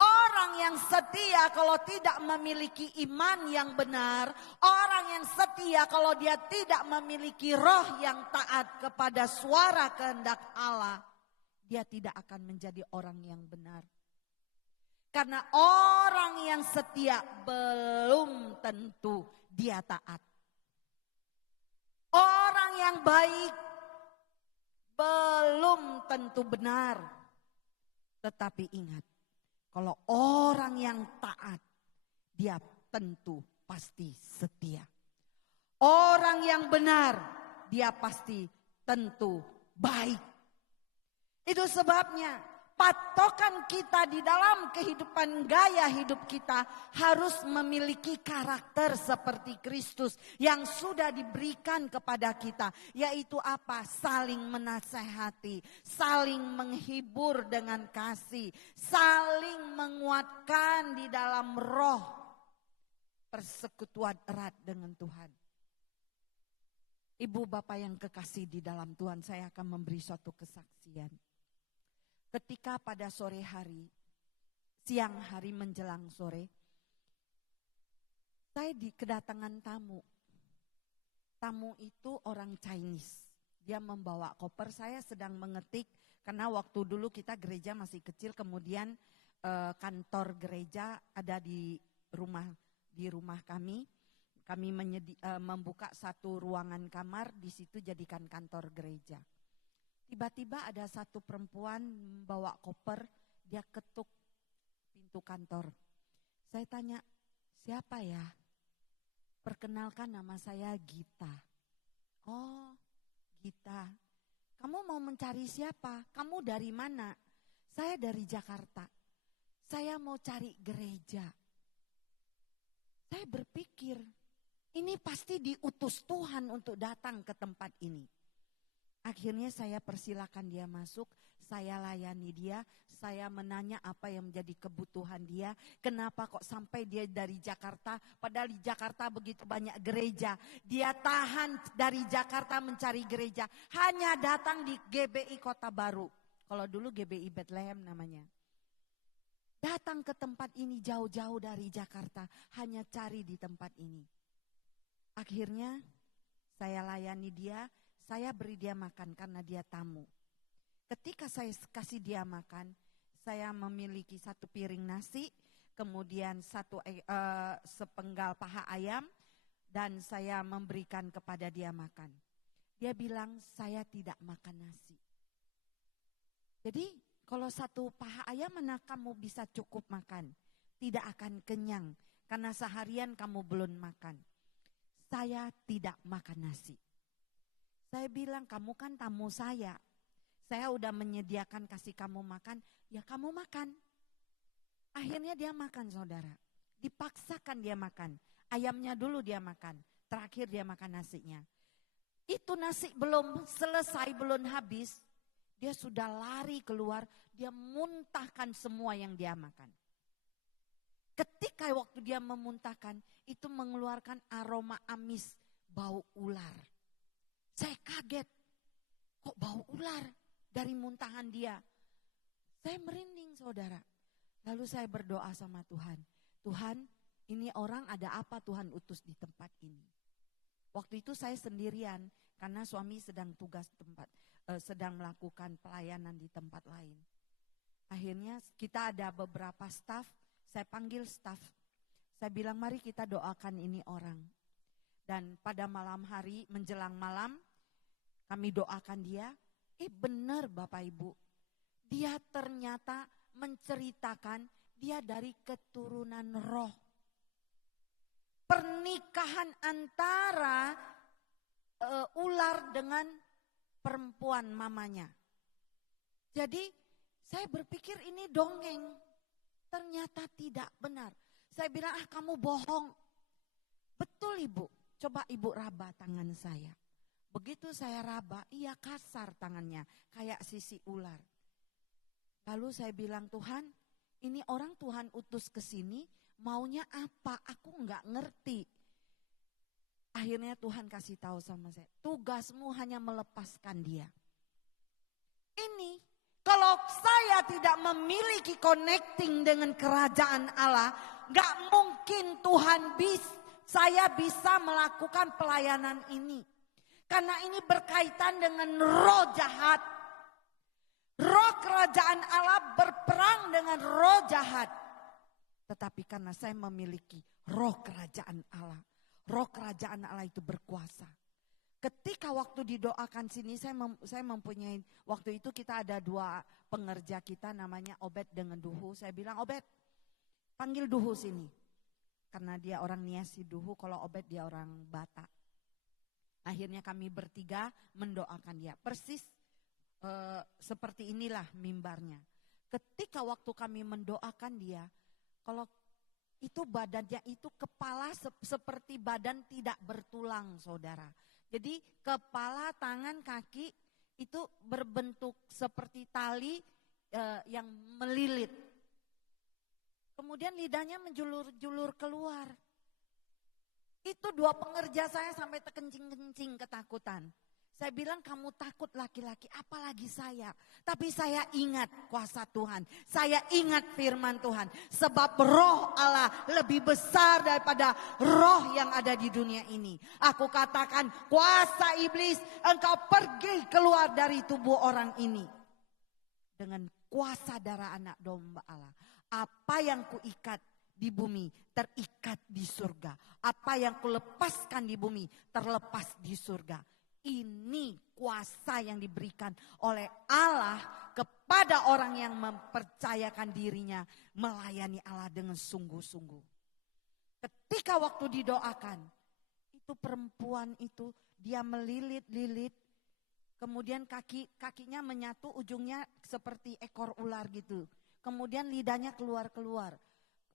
Orang yang setia kalau tidak memiliki iman yang benar, orang yang setia kalau dia tidak memiliki roh yang taat kepada suara kehendak Allah, dia tidak akan menjadi orang yang benar. Karena orang yang setia belum tentu dia taat. Orang yang baik belum tentu benar. Tetapi ingat, kalau orang yang taat, dia tentu pasti setia. Orang yang benar, dia pasti tentu baik. Itu sebabnya patokan kita di dalam kehidupan gaya hidup kita harus memiliki karakter seperti Kristus yang sudah diberikan kepada kita. Yaitu apa? Saling menasehati, saling menghibur dengan kasih, saling menguatkan di dalam roh, persekutuan erat dengan Tuhan. Ibu bapak yang kekasih di dalam Tuhan, saya akan memberi suatu kesaksian. Ketika pada sore hari, siang hari menjelang sore, saya kedatangan tamu. Tamu itu orang Chinese. Dia membawa koper, saya sedang mengetik. Karena waktu dulu kita gereja masih kecil, kemudian kantor gereja ada di rumah kami. Kami membuka satu ruangan kamar, di situ jadikan kantor gereja. Tiba-tiba ada satu perempuan membawa koper, dia ketuk pintu kantor. Saya tanya, siapa ya? Perkenalkan, nama saya Gita. Oh, Gita. Kamu mau mencari siapa? Kamu dari mana? Saya dari Jakarta. Saya mau cari gereja. Saya berpikir, ini pasti diutus Tuhan untuk datang ke tempat ini. Akhirnya saya persilakan dia masuk, saya layani dia, saya menanya apa yang menjadi kebutuhan dia. Kenapa kok sampai dia dari Jakarta, padahal di Jakarta begitu banyak gereja. Dia tahan dari Jakarta mencari gereja, hanya datang di GBI Kota Baru. Kalau dulu GBI Bethlehem namanya. Datang ke tempat ini jauh-jauh dari Jakarta, hanya cari di tempat ini. Akhirnya saya layani dia. Saya beri dia makan karena dia tamu. Ketika saya kasih dia makan, saya memiliki satu piring nasi, kemudian sepenggal paha ayam, dan saya memberikan kepada dia makan. Dia bilang, saya tidak makan nasi. Jadi kalau satu paha ayam mana kamu bisa cukup makan? Tidak akan kenyang, karena seharian kamu belum makan. Saya tidak makan nasi. Saya bilang, kamu kan tamu saya. Saya udah menyediakan kasih kamu makan, ya kamu makan. Akhirnya dia makan, saudara. Dipaksakan dia makan. Ayamnya dulu dia makan, terakhir dia makan nasinya. Itu nasi belum selesai, belum habis. Dia sudah lari keluar, dia muntahkan semua yang dia makan. Ketika waktu dia memuntahkan, itu mengeluarkan aroma amis, bau ular. Saya kaget, kok bau ular dari muntahan dia. Saya merinding, saudara. Lalu saya berdoa sama Tuhan. Tuhan, ini orang ada apa Tuhan utus di tempat ini? Waktu itu saya sendirian karena suami sedang sedang melakukan pelayanan di tempat lain. Akhirnya kita ada beberapa staf, saya panggil staf. Saya bilang, mari kita doakan ini orang. Dan pada malam hari menjelang malam, kami doakan dia. Benar Bapak Ibu, dia ternyata menceritakan dia dari keturunan roh. Pernikahan antara ular dengan perempuan mamanya. Jadi saya berpikir ini dongeng. Ternyata tidak benar. Saya bilang, kamu bohong. Betul Ibu, coba Ibu raba tangan saya. Begitu saya raba, iya kasar tangannya, kayak sisi ular. Lalu saya bilang, Tuhan, ini orang Tuhan utus ke sini, maunya apa? Aku enggak ngerti. Akhirnya Tuhan kasih tahu sama saya, tugasmu hanya melepaskan dia. Ini kalau saya tidak memiliki connecting dengan kerajaan Allah, gak mungkin saya bisa melakukan pelayanan ini. Karena ini berkaitan dengan roh jahat. Roh kerajaan Allah berperang dengan roh jahat. Tetapi karena saya memiliki roh kerajaan Allah. Roh kerajaan Allah itu berkuasa. Ketika waktu didoakan sini saya mempunyai, waktu itu kita ada 2 pengerja kita namanya Obed dengan Duhu. Saya bilang, Obed panggil Duhu sini. Karena dia orang Niasi Duhu, kalau Obed dia orang Batak. Akhirnya kami bertiga mendoakan dia. Persis seperti inilah mimbarnya. Ketika waktu kami mendoakan dia, kalau itu badannya itu kepala seperti badan tidak bertulang, saudara. Jadi kepala, tangan, kaki itu berbentuk seperti tali yang melilit. Kemudian lidahnya menjulur-julur keluar. Itu 2 pengerja saya sampai terkencing-kencing ketakutan. Saya bilang, kamu takut laki-laki, apalagi saya. Tapi saya ingat kuasa Tuhan. Saya ingat firman Tuhan. Sebab roh Allah lebih besar daripada roh yang ada di dunia ini. Aku katakan, kuasa iblis, engkau pergi keluar dari tubuh orang ini. Dengan kuasa darah anak domba Allah. Apa yang kuikat di bumi terikat di surga. Apa yang kulepaskan di bumi terlepas di surga. Ini kuasa yang diberikan oleh Allah kepada orang yang mempercayakan dirinya melayani Allah dengan sungguh-sungguh. Ketika waktu didoakan, itu perempuan itu dia melilit-lilit, kemudian kakinya menyatu, ujungnya seperti ekor ular gitu. Kemudian lidahnya keluar-keluar.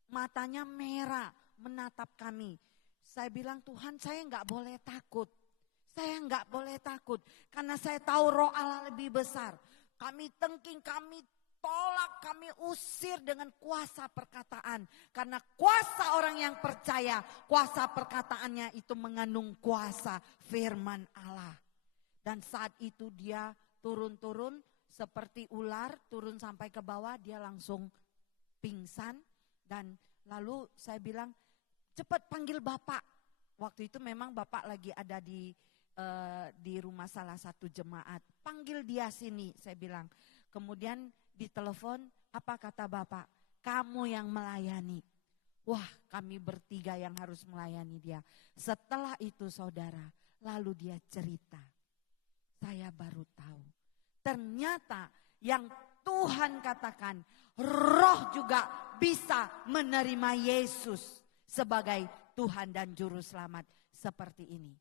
Matanya merah menatap kami. Saya bilang, Tuhan, saya enggak boleh takut. Saya enggak boleh takut. Karena saya tahu roh Allah lebih besar. Kami tengking, kami tolak, kami usir dengan kuasa perkataan. Karena kuasa orang yang percaya, kuasa perkataannya itu mengandung kuasa firman Allah. Dan saat itu dia turun-turun seperti ular, turun sampai ke bawah, dia langsung pingsan. Dan lalu saya bilang, cepat panggil Bapak. Waktu itu memang Bapak lagi ada di rumah salah satu jemaat. Panggil dia sini, saya bilang. Kemudian ditelepon, apa kata Bapak? Kamu yang melayani. Wah, kami bertiga yang harus melayani dia. Setelah itu saudara, lalu dia cerita. Saya baru tahu. Ternyata yang Tuhan katakan, roh juga bisa menerima Yesus sebagai Tuhan dan Juru Selamat seperti ini.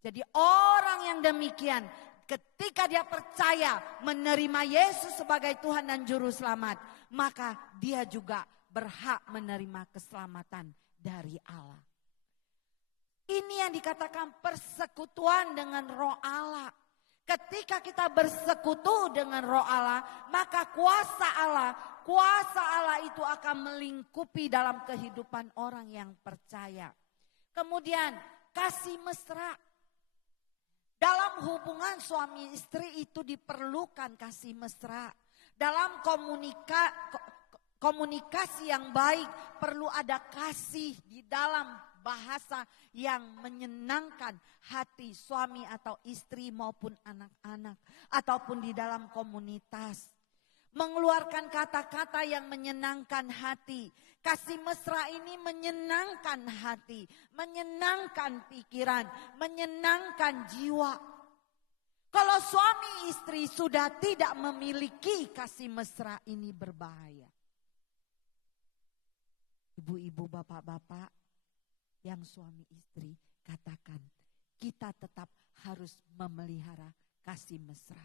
Jadi orang yang demikian ketika dia percaya menerima Yesus sebagai Tuhan dan Juru Selamat, maka dia juga berhak menerima keselamatan dari Allah. Ini yang dikatakan persekutuan dengan roh Allah. Ketika kita bersekutu dengan roh Allah, maka kuasa Allah itu akan melingkupi dalam kehidupan orang yang percaya. Kemudian kasih mesra. Dalam hubungan suami istri itu diperlukan kasih mesra. Dalam komunikasi yang baik perlu ada kasih di dalam bahasa yang menyenangkan hati suami atau istri maupun anak-anak. Ataupun di dalam komunitas. Mengeluarkan kata-kata yang menyenangkan hati. Kasih mesra ini menyenangkan hati, menyenangkan pikiran, menyenangkan jiwa. Kalau suami istri sudah tidak memiliki kasih mesra, ini berbahaya. Ibu-ibu, bapak-bapak yang suami istri, katakan kita tetap harus memelihara kasih mesra.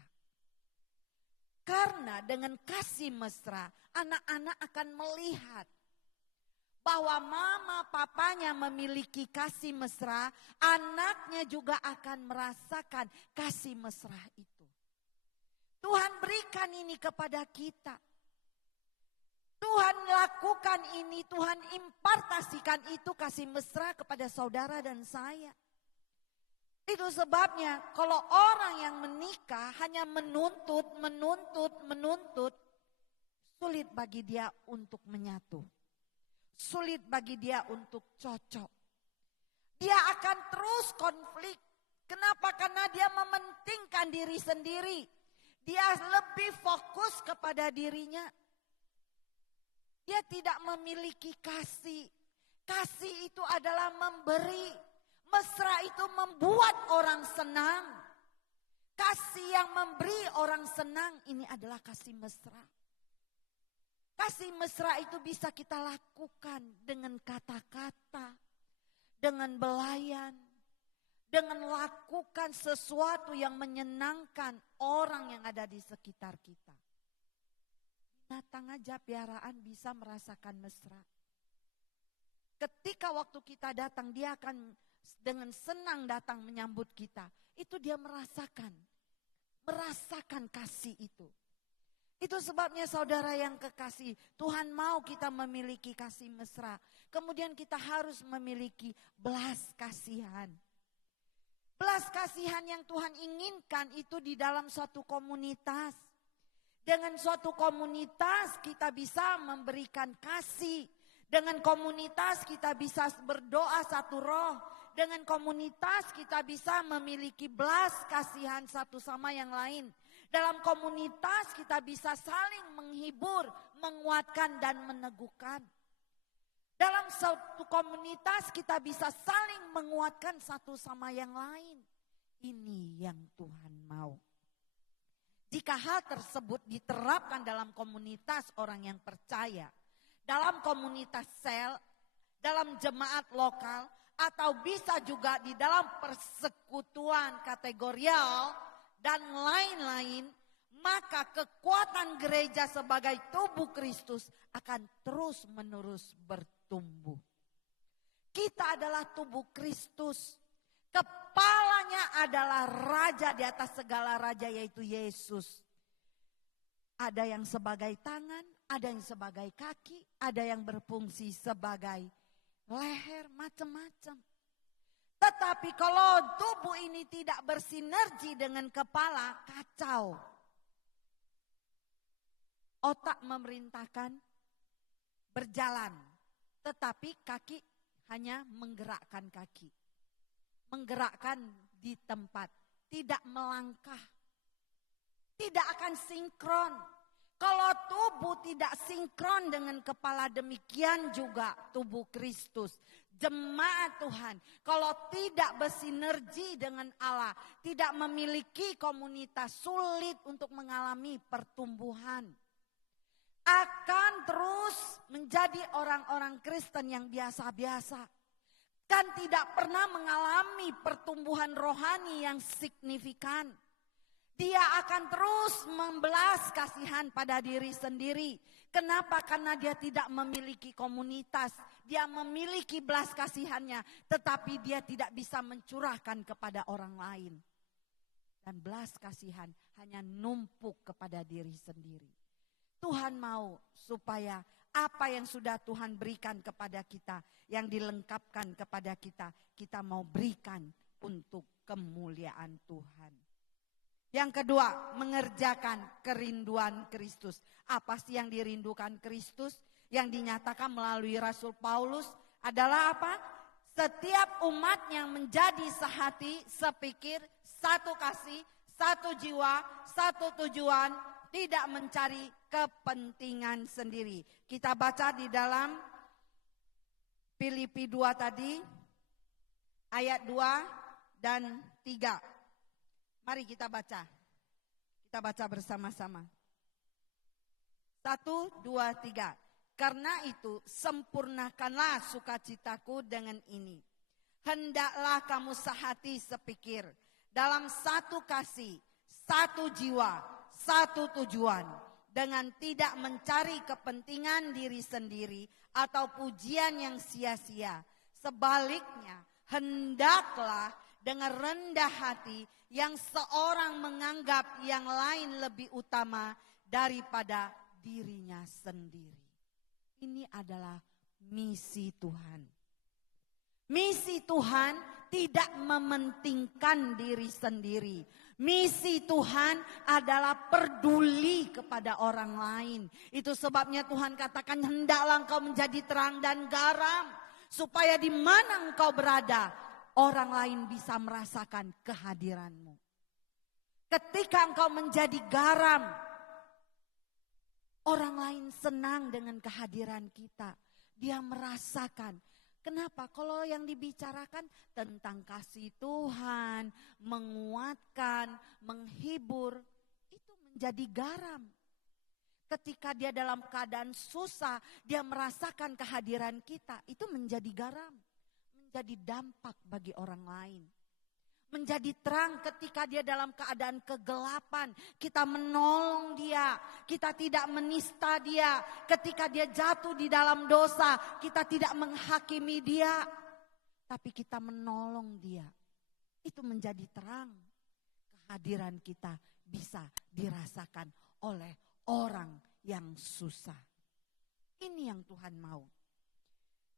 Karena dengan kasih mesra, anak-anak akan melihat bahwa mama papanya memiliki kasih mesra, anaknya juga akan merasakan kasih mesra itu. Tuhan berikan ini kepada kita. Tuhan lakukan ini, Tuhan impartasikan itu kasih mesra kepada saudara dan saya. Itu sebabnya kalau orang yang menikah hanya menuntut, sulit bagi dia untuk menyatu. Sulit bagi dia untuk cocok. Dia akan terus konflik. Kenapa? Karena dia mementingkan diri sendiri. Dia lebih fokus kepada dirinya. Dia tidak memiliki kasih. Kasih itu adalah memberi. Mesra itu membuat orang senang. Kasih yang memberi orang senang, ini adalah kasih mesra. Kasih mesra itu bisa kita lakukan dengan kata-kata, dengan belayan, dengan lakukan sesuatu yang menyenangkan orang yang ada di sekitar kita. Binatang aja piaraan bisa merasakan mesra. Ketika waktu kita datang, dia akan dengan senang datang menyambut kita. Itu dia merasakan kasih itu. Itu sebabnya saudara yang kekasih, Tuhan mau kita memiliki kasih mesra. Kemudian kita harus memiliki belas kasihan. Belas kasihan yang Tuhan inginkan itu di dalam suatu komunitas. Dengan suatu komunitas kita bisa memberikan kasih. Dengan komunitas kita bisa berdoa satu roh. Dengan komunitas kita bisa memiliki belas kasihan satu sama yang lain. Dalam komunitas kita bisa saling menghibur, menguatkan dan meneguhkan. Dalam suatu komunitas kita bisa saling menguatkan satu sama yang lain. Ini yang Tuhan mau. Jika hal tersebut diterapkan dalam komunitas orang yang percaya, dalam komunitas sel, dalam jemaat lokal, atau bisa juga di dalam persekutuan kategorial dan lain-lain, maka kekuatan gereja sebagai tubuh Kristus akan terus-menerus bertumbuh. Kita adalah tubuh Kristus. Kepalanya adalah raja di atas segala raja, yaitu Yesus. Ada yang sebagai tangan, ada yang sebagai kaki, ada yang berfungsi sebagai leher, macam-macam. Tetapi kalau tubuh ini tidak bersinergi dengan kepala, kacau. Otak memerintahkan berjalan, tetapi kaki hanya menggerakkan kaki. Menggerakkan di tempat, tidak melangkah. Tidak akan sinkron. Kalau tubuh tidak sinkron dengan kepala, demikian juga tubuh Kristus. Jemaat Tuhan, kalau tidak bersinergi dengan Allah, tidak memiliki komunitas, sulit untuk mengalami pertumbuhan. Akan terus menjadi orang-orang Kristen yang biasa-biasa. Kan tidak pernah mengalami pertumbuhan rohani yang signifikan. Dia akan terus membelas kasihan pada diri sendiri. Kenapa? Karena dia tidak memiliki komunitas. Dia memiliki belas kasihannya, tetapi dia tidak bisa mencurahkan kepada orang lain. Dan belas kasihan hanya numpuk kepada diri sendiri. Tuhan mau supaya apa yang sudah Tuhan berikan kepada kita, yang dilengkapkan kepada kita, kita mau berikan untuk kemuliaan Tuhan. Yang kedua, mengerjakan kerinduan Kristus. Apa sih yang dirindukan Kristus? Yang dinyatakan melalui Rasul Paulus adalah apa? Setiap umat yang menjadi sehati, sepikir, satu kasih, satu jiwa, satu tujuan, tidak mencari kepentingan sendiri. Kita baca di dalam Filipi 2 tadi, ayat 2 dan 3. Mari kita baca. Kita baca bersama-sama. 1, 2, 3. Karena itu sempurnakanlah sukacitaku dengan ini. Hendaklah kamu sehati sepikir. Dalam satu kasih, satu jiwa, satu tujuan. Dengan tidak mencari kepentingan diri sendiri atau pujian yang sia-sia. Sebaliknya, hendaklah dengan rendah hati yang seorang menganggap yang lain lebih utama daripada dirinya sendiri. Ini adalah misi Tuhan. Misi Tuhan tidak mementingkan diri sendiri. Misi Tuhan adalah peduli kepada orang lain. Itu sebabnya Tuhan katakan, hendaklah engkau menjadi terang dan garam, supaya di mana engkau berada, orang lain bisa merasakan kehadiranmu. Ketika engkau menjadi garam, orang lain senang dengan kehadiran kita. Dia merasakan. Kenapa? Kalau yang dibicarakan tentang kasih Tuhan, menguatkan, menghibur, itu menjadi garam. Ketika dia dalam keadaan susah, dia merasakan kehadiran kita, itu menjadi garam. Menjadi dampak bagi orang lain. Menjadi terang ketika dia dalam keadaan kegelapan. Kita menolong dia. Kita tidak menista dia. Ketika dia jatuh di dalam dosa, kita tidak menghakimi dia. Tapi kita menolong dia. Itu menjadi terang. Kehadiran kita bisa dirasakan oleh orang yang susah. Ini yang Tuhan mau.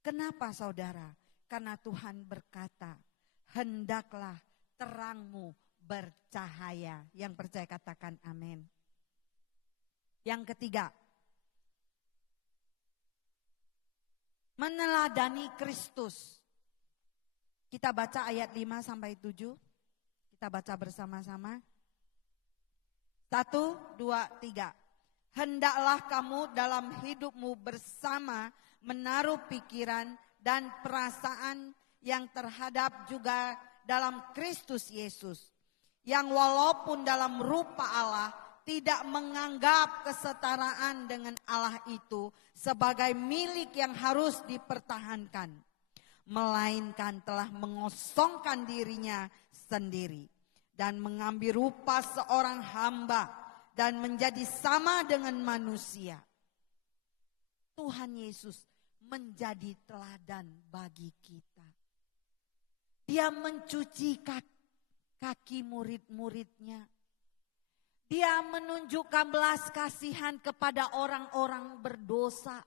Kenapa saudara? Karena Tuhan berkata, hendaklah terangmu bercahaya. Yang percaya katakan amin. Yang ketiga, meneladani Kristus. Kita baca ayat 5 sampai 7. Kita baca bersama-sama. 1, 2, 3. Hendaklah kamu dalam hidupmu bersama menaruh pikiran dan perasaan yang terhadap juga dalam Kristus Yesus, yang walaupun dalam rupa Allah tidak menganggap kesetaraan dengan Allah itu sebagai milik yang harus dipertahankan, melainkan telah mengosongkan dirinya sendiri dan mengambil rupa seorang hamba dan menjadi sama dengan manusia. Tuhan Yesus menjadi teladan bagi kita. Dia mencuci kaki murid-muridnya. Dia menunjukkan belas kasihan kepada orang-orang berdosa.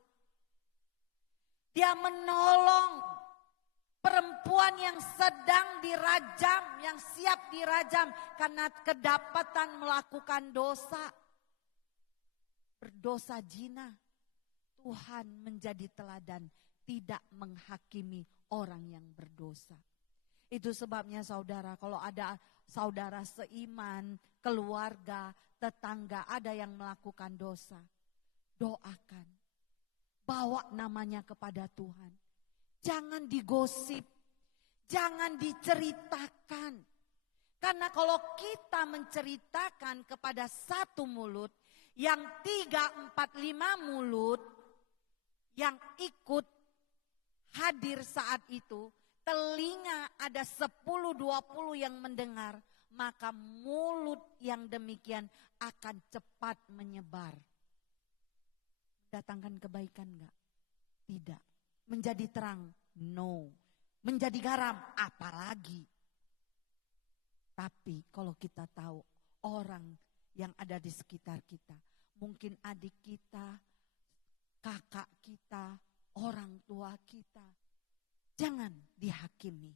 Dia menolong perempuan yang sedang dirajam, yang siap dirajam karena kedapatan melakukan dosa. Berdosa zina. Tuhan menjadi teladan, tidak menghakimi orang yang berdosa. Itu sebabnya saudara, kalau ada saudara seiman, keluarga, tetangga, ada yang melakukan dosa, doakan. Bawa namanya kepada Tuhan. Jangan digosip, jangan diceritakan. Karena kalau kita menceritakan kepada satu mulut, yang 3, 4, 5 mulut yang ikut hadir saat itu, telinga ada 10, 20 yang mendengar, maka mulut yang demikian akan cepat menyebar. Datangkan kebaikan enggak? Tidak. Menjadi terang? No. Menjadi garam? Apalagi. Tapi kalau kita tahu orang yang ada di sekitar kita, mungkin adik kita, kakak kita, orang tua kita, jangan dihakimi.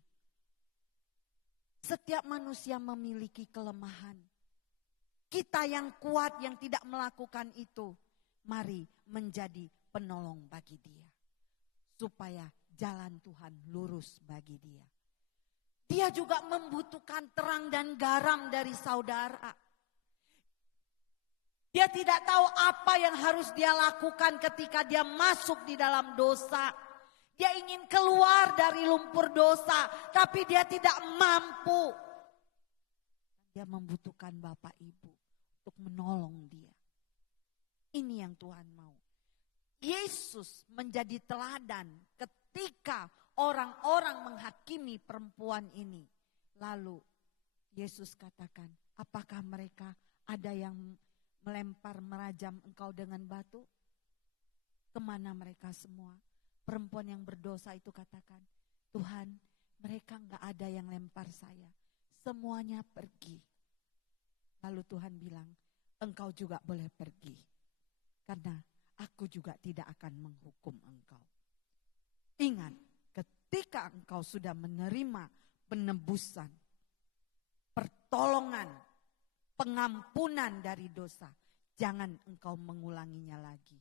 Setiap manusia memiliki kelemahan. Kita yang kuat yang tidak melakukan itu, mari menjadi penolong bagi dia. Supaya jalan Tuhan lurus bagi dia. Dia juga membutuhkan terang dan garam dari saudara. Dia tidak tahu apa yang harus dia lakukan ketika dia masuk di dalam dosa. Dia ingin keluar dari lumpur dosa, tapi dia tidak mampu. Dia membutuhkan Bapak Ibu untuk menolong dia. Ini yang Tuhan mau. Yesus menjadi teladan ketika orang-orang menghakimi perempuan ini. Lalu Yesus katakan, apakah mereka ada yang melempar merajam engkau dengan batu? Kemana mereka semua? Perempuan yang berdosa itu katakan, Tuhan, mereka enggak ada yang lempar saya. Semuanya pergi. Lalu Tuhan bilang, engkau juga boleh pergi. Karena aku juga tidak akan menghukum engkau. Ingat, ketika engkau sudah menerima penebusan, pertolongan, pengampunan dari dosa. Jangan engkau mengulanginya lagi.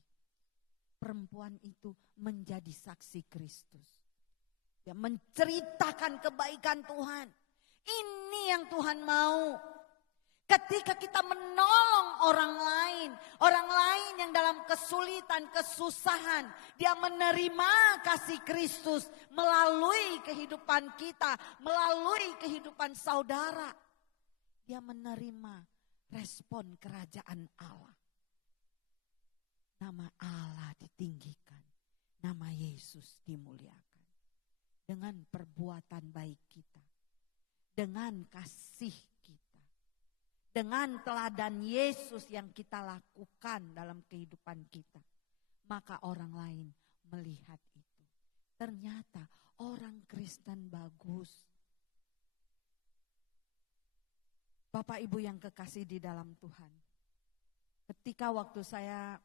Perempuan itu menjadi saksi Kristus. Dia menceritakan kebaikan Tuhan. Ini yang Tuhan mau. Ketika kita menolong orang lain yang dalam kesulitan, kesusahan, dia menerima kasih Kristus melalui kehidupan kita, melalui kehidupan saudara. Dia menerima respon kerajaan Allah. Nama Allah ditinggikan, nama Yesus dimuliakan. Dengan perbuatan baik kita, dengan kasih kita, dengan teladan Yesus yang kita lakukan dalam kehidupan kita, maka orang lain melihat itu. Ternyata orang Kristen bagus. Bapak Ibu yang kekasih di dalam Tuhan, ketika waktu saya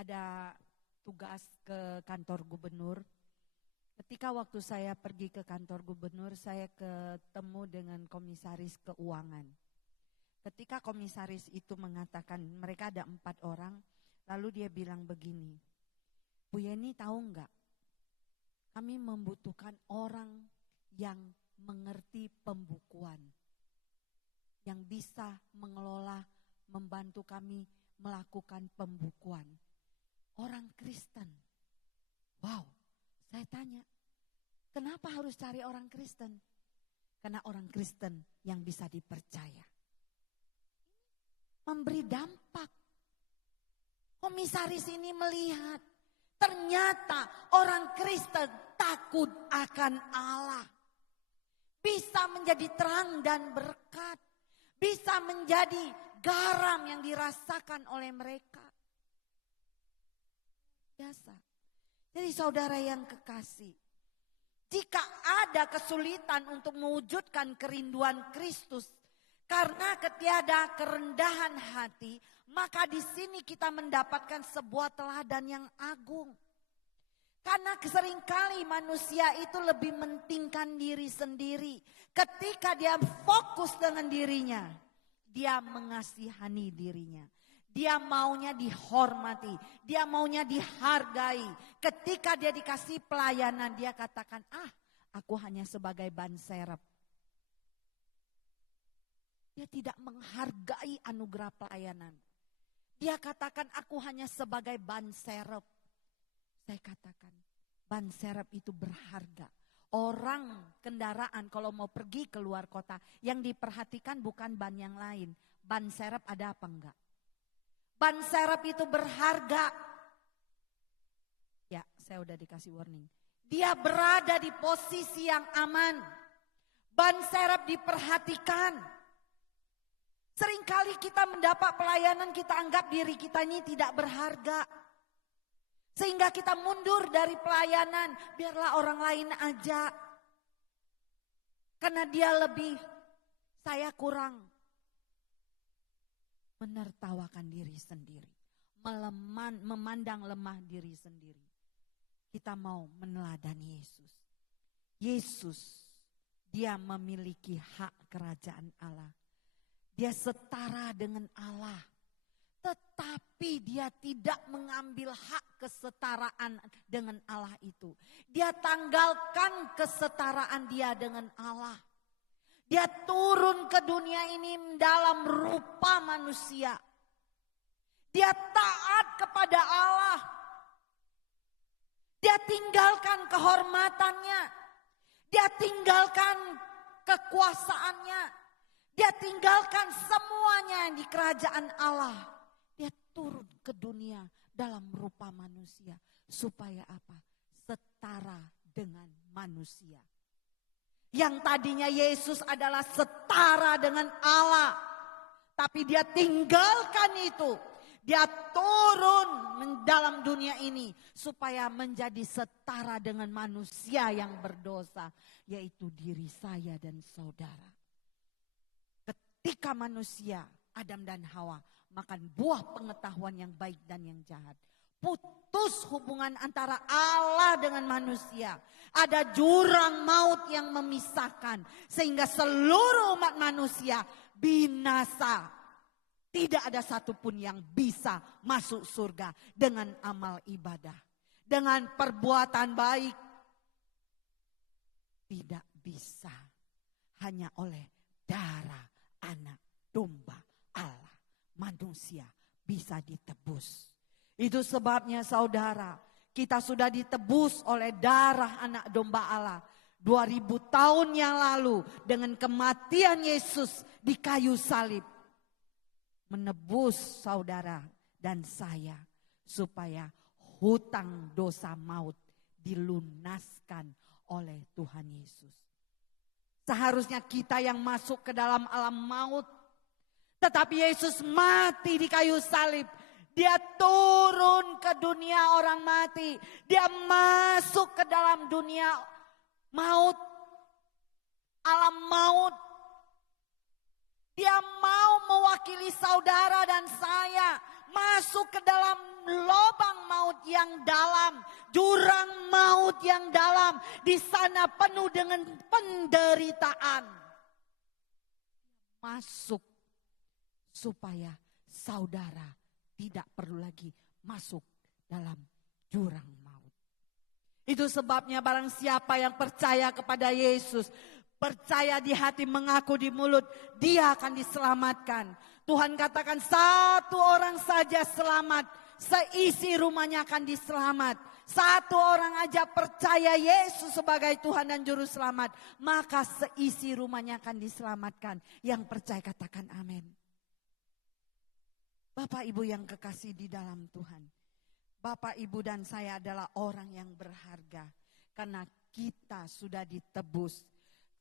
ada tugas ke kantor gubernur, ketika waktu saya pergi ke kantor gubernur, saya ketemu dengan komisaris keuangan. Ketika komisaris itu mengatakan mereka ada 4 orang, lalu dia bilang begini, Bu Yeni tahu enggak, kami membutuhkan orang yang mengerti pembukuan, yang bisa mengelola, membantu kami melakukan pembukuan. Orang Kristen. Wow, saya tanya, kenapa harus cari orang Kristen? Karena orang Kristen yang bisa dipercaya. Memberi dampak. Komisaris ini melihat, ternyata orang Kristen takut akan Allah. Bisa menjadi terang dan berkat. Bisa menjadi garam yang dirasakan oleh mereka. Biasa. Jadi saudara yang kekasih, jika ada kesulitan untuk mewujudkan kerinduan Kristus karena ketiada kerendahan hati, maka di sini kita mendapatkan sebuah teladan yang agung. Karena seringkali manusia itu lebih mementingkan diri sendiri. Ketika dia fokus dengan dirinya, dia mengasihani dirinya. Dia maunya dihormati, dia maunya dihargai. Ketika dia dikasih pelayanan, dia katakan, aku hanya sebagai ban serep. Dia tidak menghargai anugerah pelayanan. Dia katakan, aku hanya sebagai ban serep. Saya katakan, ban serep itu berharga. Orang kendaraan kalau mau pergi ke luar kota, yang diperhatikan bukan ban yang lain. Ban serep ada apa enggak? Ban serep itu berharga. Ya, saya udah dikasih warning. Dia berada di posisi yang aman. Ban serep diperhatikan. Seringkali kita mendapat pelayanan, kita anggap diri kita ini tidak berharga. Sehingga kita mundur dari pelayanan, biarlah orang lain aja. Karena dia lebih, saya kurang. Menertawakan diri sendiri, memandang lemah diri sendiri. Kita mau meneladani Yesus. Yesus, dia memiliki hak kerajaan Allah. Dia setara dengan Allah. Tetapi dia tidak mengambil hak kesetaraan dengan Allah itu. Dia tanggalkan kesetaraan dia dengan Allah. Dia turun ke dunia ini dalam rupa manusia. Dia taat kepada Allah. Dia tinggalkan kehormatannya. Dia tinggalkan kekuasaannya. Dia tinggalkan semuanya di kerajaan Allah. Dia turun ke dunia dalam rupa manusia. Supaya apa? Setara dengan manusia. Yang tadinya Yesus adalah setara dengan Allah. Tapi dia tinggalkan itu. Dia turun dalam dunia ini. Supaya menjadi setara dengan manusia yang berdosa. Yaitu diri saya dan saudara. Ketika manusia, Adam dan Hawa, makan buah pengetahuan yang baik dan yang jahat. putus hubungan antara Allah dengan manusia. Ada jurang maut yang memisahkan sehingga seluruh umat manusia binasa. Tidak ada satupun yang bisa masuk surga dengan amal ibadah, dengan perbuatan baik. Tidak bisa, hanya oleh darah anak domba Allah manusia bisa ditebus. Itu sebabnya saudara, kita sudah ditebus oleh darah anak domba Allah 2000 tahun yang lalu dengan kematian Yesus di kayu salib. Menebus saudara dan saya supaya hutang dosa maut dilunaskan oleh Tuhan Yesus. Seharusnya kita yang masuk ke dalam alam maut, tetapi Yesus mati di kayu salib. Dia turun ke dunia orang mati. Dia masuk ke dalam dunia maut. Alam maut. Dia mau mewakili saudara dan saya. Masuk ke dalam lubang maut yang dalam. Jurang maut yang dalam. Di sana penuh dengan penderitaan. Masuk supaya saudara tidak perlu lagi masuk dalam jurang maut. Itu sebabnya barang siapa yang percaya kepada Yesus, percaya di hati, mengaku di mulut, dia akan diselamatkan. Tuhan katakan satu orang saja selamat, seisi rumahnya akan diselamat. Satu orang aja percaya Yesus sebagai Tuhan dan Juru Selamat, maka seisi rumahnya akan diselamatkan. Yang percaya katakan amin. Bapak Ibu yang kekasih di dalam Tuhan. Bapak Ibu dan saya adalah orang yang berharga. Karena kita sudah ditebus.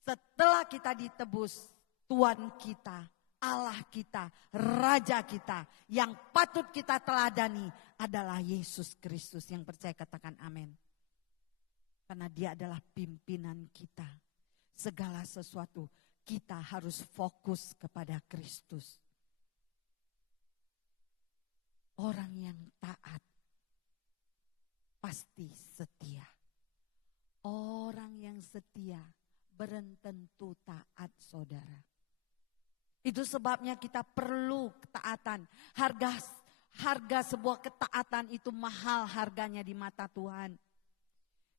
Setelah kita ditebus, Tuhan kita, Allah kita, Raja kita, yang patut kita teladani adalah Yesus Kristus. Yang percaya katakan amin. Karena dia adalah pimpinan kita. Segala sesuatu kita harus fokus kepada Kristus. Orang yang taat pasti setia. Orang yang setia berententu taat saudara. Itu sebabnya kita perlu ketaatan. Harga sebuah ketaatan itu mahal harganya di mata Tuhan.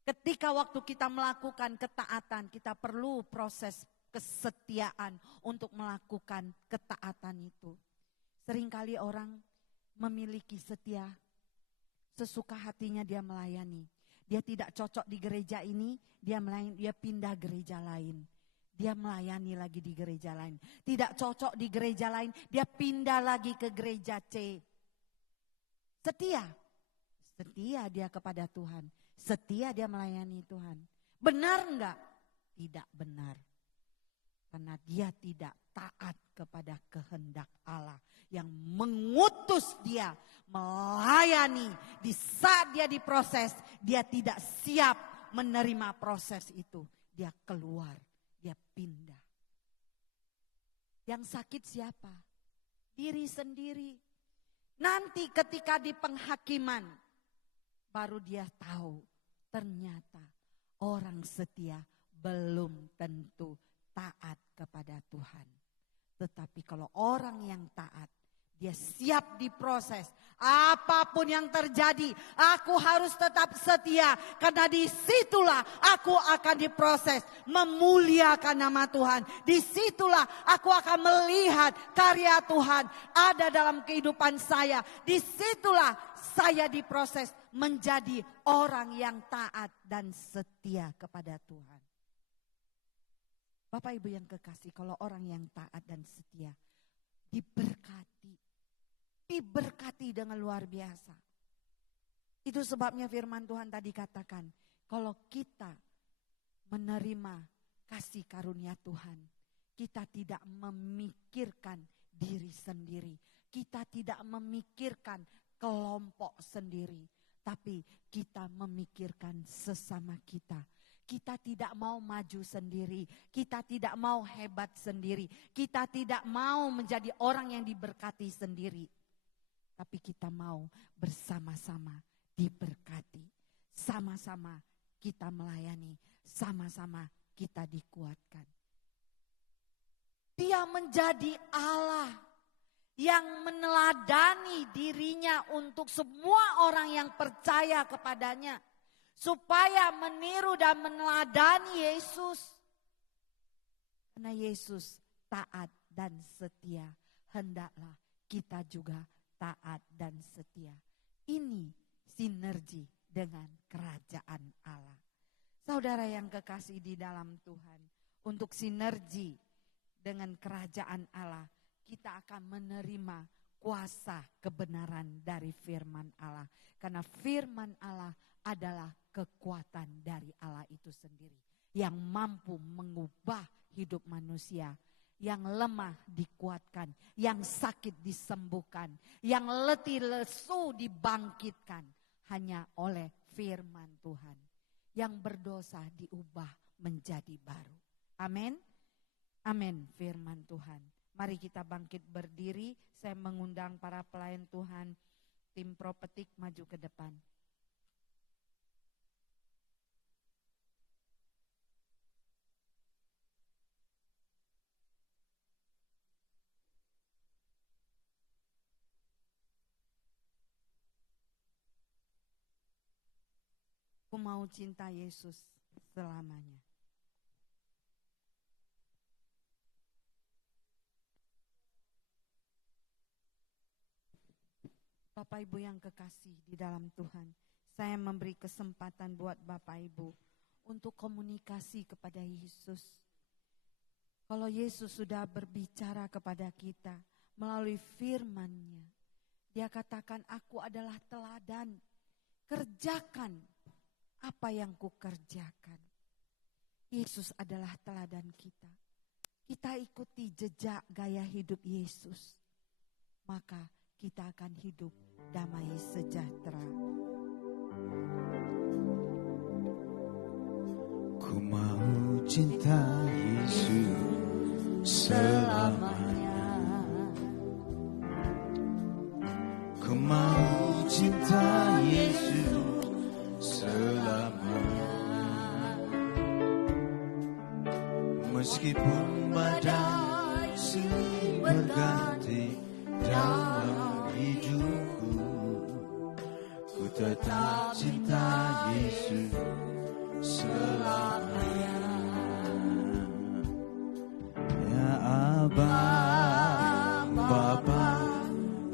Ketika waktu kita melakukan ketaatan, kita perlu proses kesetiaan untuk melakukan ketaatan itu. Seringkali orang memiliki setia, sesuka hatinya dia melayani. Dia tidak cocok di gereja ini, dia melayani, dia pindah gereja lain. Dia melayani lagi di gereja lain. Tidak cocok di gereja lain, dia pindah lagi ke gereja C. Setia. Setia dia kepada Tuhan. Setia dia melayani Tuhan. Benar enggak? Tidak benar. Karena dia tidak taat kepada kehendak Allah yang mengutus dia melayani. Di saat dia diproses, dia tidak siap menerima proses itu. Dia keluar, dia pindah. Yang sakit siapa? Diri sendiri. Nanti ketika di penghakiman, baru dia tahu ternyata orang setia belum tentu taat kepada Tuhan. Tetapi kalau orang yang taat, dia siap diproses. Apapun yang terjadi, aku harus tetap setia. Karena disitulah aku akan diproses. Memuliakan nama Tuhan. Disitulah aku akan melihat karya Tuhan ada dalam kehidupan saya. Disitulah saya diproses menjadi orang yang taat dan setia kepada Tuhan. Bapak Ibu yang kekasih, kalau orang yang taat dan setia diberkati dengan luar biasa. Itu sebabnya firman Tuhan tadi katakan, kalau kita menerima kasih karunia Tuhan, kita tidak memikirkan diri sendiri, kita tidak memikirkan kelompok sendiri, tapi kita memikirkan sesama kita. Kita tidak mau maju sendiri, kita tidak mau hebat sendiri, kita tidak mau menjadi orang yang diberkati sendiri. Tapi kita mau bersama-sama diberkati. Sama-sama kita melayani, sama-sama kita dikuatkan. Dia menjadi Allah yang meneladani dirinya untuk semua orang yang percaya kepadanya. Supaya meniru dan meneladani Yesus. Karena Yesus taat dan setia, hendaklah kita juga taat dan setia. Ini sinergi dengan kerajaan Allah. Saudara yang kekasih di dalam Tuhan, untuk sinergi dengan kerajaan Allah, kita akan menerima kuasa kebenaran dari firman Allah. Karena firman Allah adalah kekuatan dari Allah itu sendiri. Yang mampu mengubah hidup manusia. Yang lemah dikuatkan, yang sakit disembuhkan, yang letih lesu dibangkitkan. Hanya oleh firman Tuhan. Yang berdosa diubah menjadi baru. Amin. Amin firman Tuhan. Mari kita bangkit berdiri. Saya mengundang para pelayan Tuhan, tim Propetik maju ke depan. Aku mau cinta Yesus selamanya. Bapak Ibu yang kekasih di dalam Tuhan, saya memberi kesempatan buat Bapak Ibu untuk komunikasi kepada Yesus. Kalau Yesus sudah berbicara kepada kita melalui firman-Nya, Dia katakan, aku adalah teladan, kerjakan apa yang kukerjakan. Yesus adalah teladan kita. Kita ikuti jejak gaya hidup Yesus. Maka kita akan hidup damai sejahtera. Ku mau cinta Yesus selamanya. Ku mau cinta Yesus selamanya. Meskipun badai silih berganti dalam hidupku, ku tetap cinta Yesus selamanya. Ya Aba, Bapa,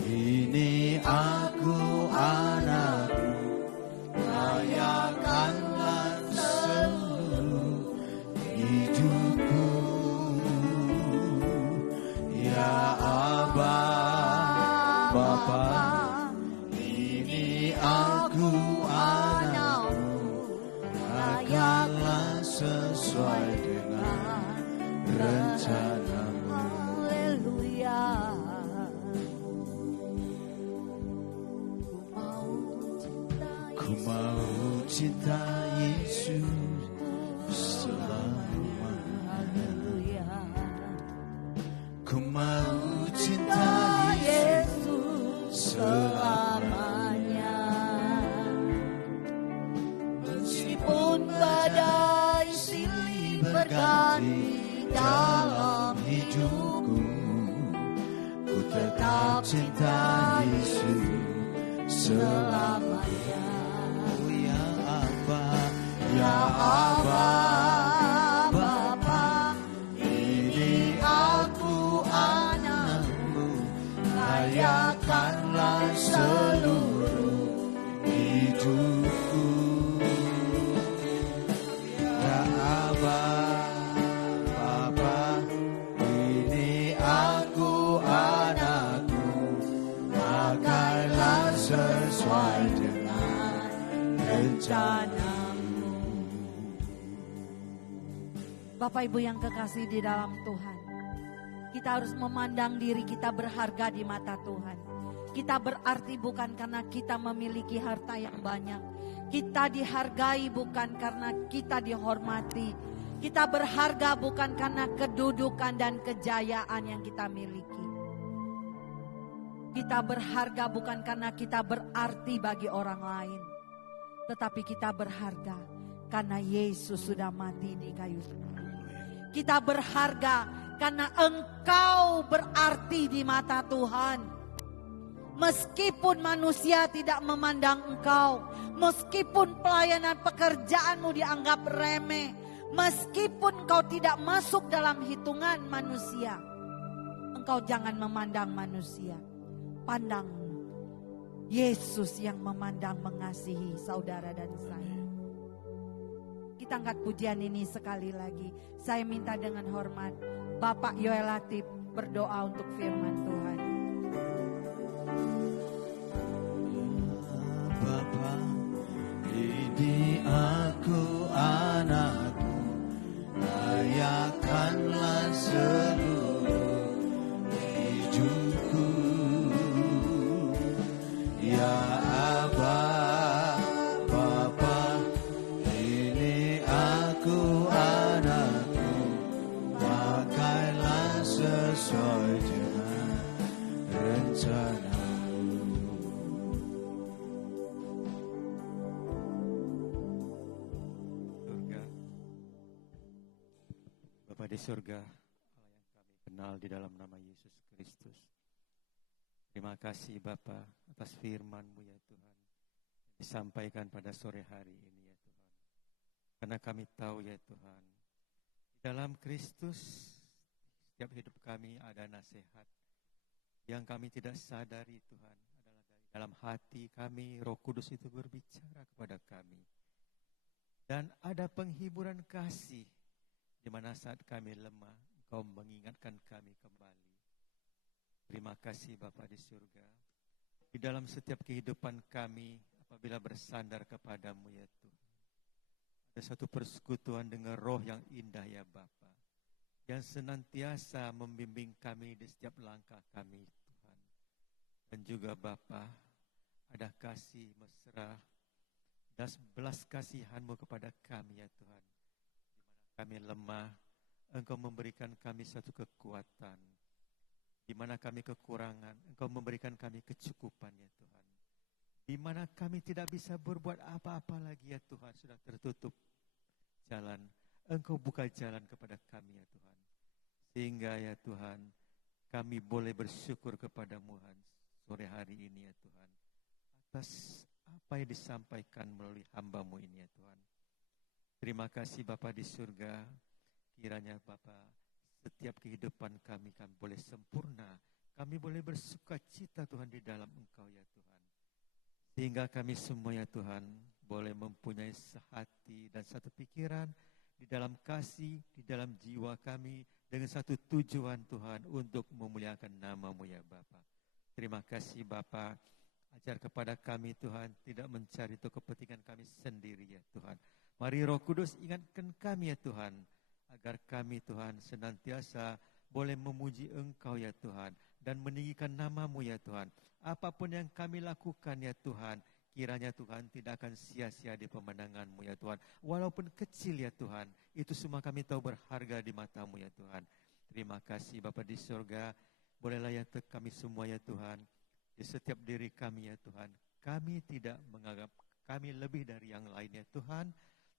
ini aku anakmu, layakanlah seluruh hidupku. Ya Aba, Bapa, ini aku anakmu, layakanlah sesuai dengan rencanamu. Haleluya. Ku mau cinta Yesus selamanya. Ku mau cinta Yesus selamanya. Meskipun badai silih berganti dalam hidupku, ku tetap cinta Yesus selamanya. Oh ya Aba, ya Aba, Bapa, ini aku anakmu, layakanlah seluruh hidupku. Ya Aba, Bapa, ini aku anakmu, pakailah sesuai dengan rencanamu. Bapak Ibu yang kekasih di dalam Tuhan, kita harus memandang diri kita berharga di mata Tuhan. Kita berarti bukan karena kita memiliki harta yang banyak. Kita dihargai bukan karena kita dihormati. Kita berharga bukan karena kedudukan dan kejayaan yang kita miliki. Kita berharga bukan karena kita berarti bagi orang lain. Tetapi kita berharga karena Yesus sudah mati di kayu. Kita berharga karena Engkau berarti di mata Tuhan. Meskipun manusia tidak memandang Engkau, meskipun pelayanan pekerjaanmu dianggap remeh, meskipun Engkau tidak masuk dalam hitungan manusia, Engkau jangan memandang manusia. Pandang Yesus yang memandang mengasihi saudara dan saya. Kita angkat pujian ini sekali lagi. Saya minta dengan hormat Bapak Yoel Latif berdoa untuk firman Tuhan. Bapa, didik aku anakku, layakkanlah seluruh hidupku. Ya Aba, Bapa, ini aku anakku, pakailah sesuai dengan rencana. Di surga, Allah yang kami kenal di dalam nama Yesus Kristus. Terima kasih Bapa atas firman-Mu ya Tuhan, disampaikan pada sore hari ini ya Tuhan. Karena kami tahu ya Tuhan, di dalam Kristus setiap hidup kami ada nasihat yang kami tidak sadari Tuhan, adalah dari dalam hati kami Roh Kudus itu berbicara kepada kami. Dan ada penghiburan kasih di mana saat kami lemah, Engkau mengingatkan kami kembali. Terima kasih Bapa di surga. Di dalam setiap kehidupan kami, apabila bersandar kepadamu ya Tuhan, ada satu persekutuan dengan roh yang indah ya Bapa, yang senantiasa membimbing kami di setiap langkah kami Tuhan. Dan juga Bapa, ada kasih mesra dan belas kasihan-Mu kepada kami ya Tuhan. Kami lemah, Engkau memberikan kami satu kekuatan. Di mana kami kekurangan, Engkau memberikan kami kecukupan ya Tuhan. Di mana kami tidak bisa berbuat apa-apa lagi ya Tuhan, sudah tertutup jalan. Engkau buka jalan kepada kami ya Tuhan. Sehingga ya Tuhan, kami boleh bersyukur kepada-Mu sore hari ini ya Tuhan. Atas apa yang disampaikan melalui hamba-Mu ini ya Tuhan. Terima kasih Bapa di surga, kiranya Bapa setiap kehidupan kami boleh sempurna, kami boleh bersuka cita Tuhan di dalam Engkau ya Tuhan. Sehingga kami semua ya Tuhan boleh mempunyai sehati dan satu pikiran di dalam kasih, di dalam jiwa kami dengan satu tujuan Tuhan untuk memuliakan nama-Mu ya Bapa. Terima kasih Bapa, ajar kepada kami Tuhan tidak mencari itu kepentingan kami sendiri ya Tuhan. Mari Roh Kudus ingatkan kami ya Tuhan, agar kami Tuhan senantiasa boleh memuji Engkau ya Tuhan, dan meninggikan nama-Mu ya Tuhan. Apapun yang kami lakukan ya Tuhan, kiranya Tuhan tidak akan sia-sia di pemandangan-Mu ya Tuhan. Walaupun kecil ya Tuhan, itu semua kami tahu berharga di mata-Mu ya Tuhan. Terima kasih Bapa di surga, bolehlah ya kami semua ya Tuhan, di setiap diri kami ya Tuhan, kami tidak menganggap kami lebih dari yang lain ya Tuhan,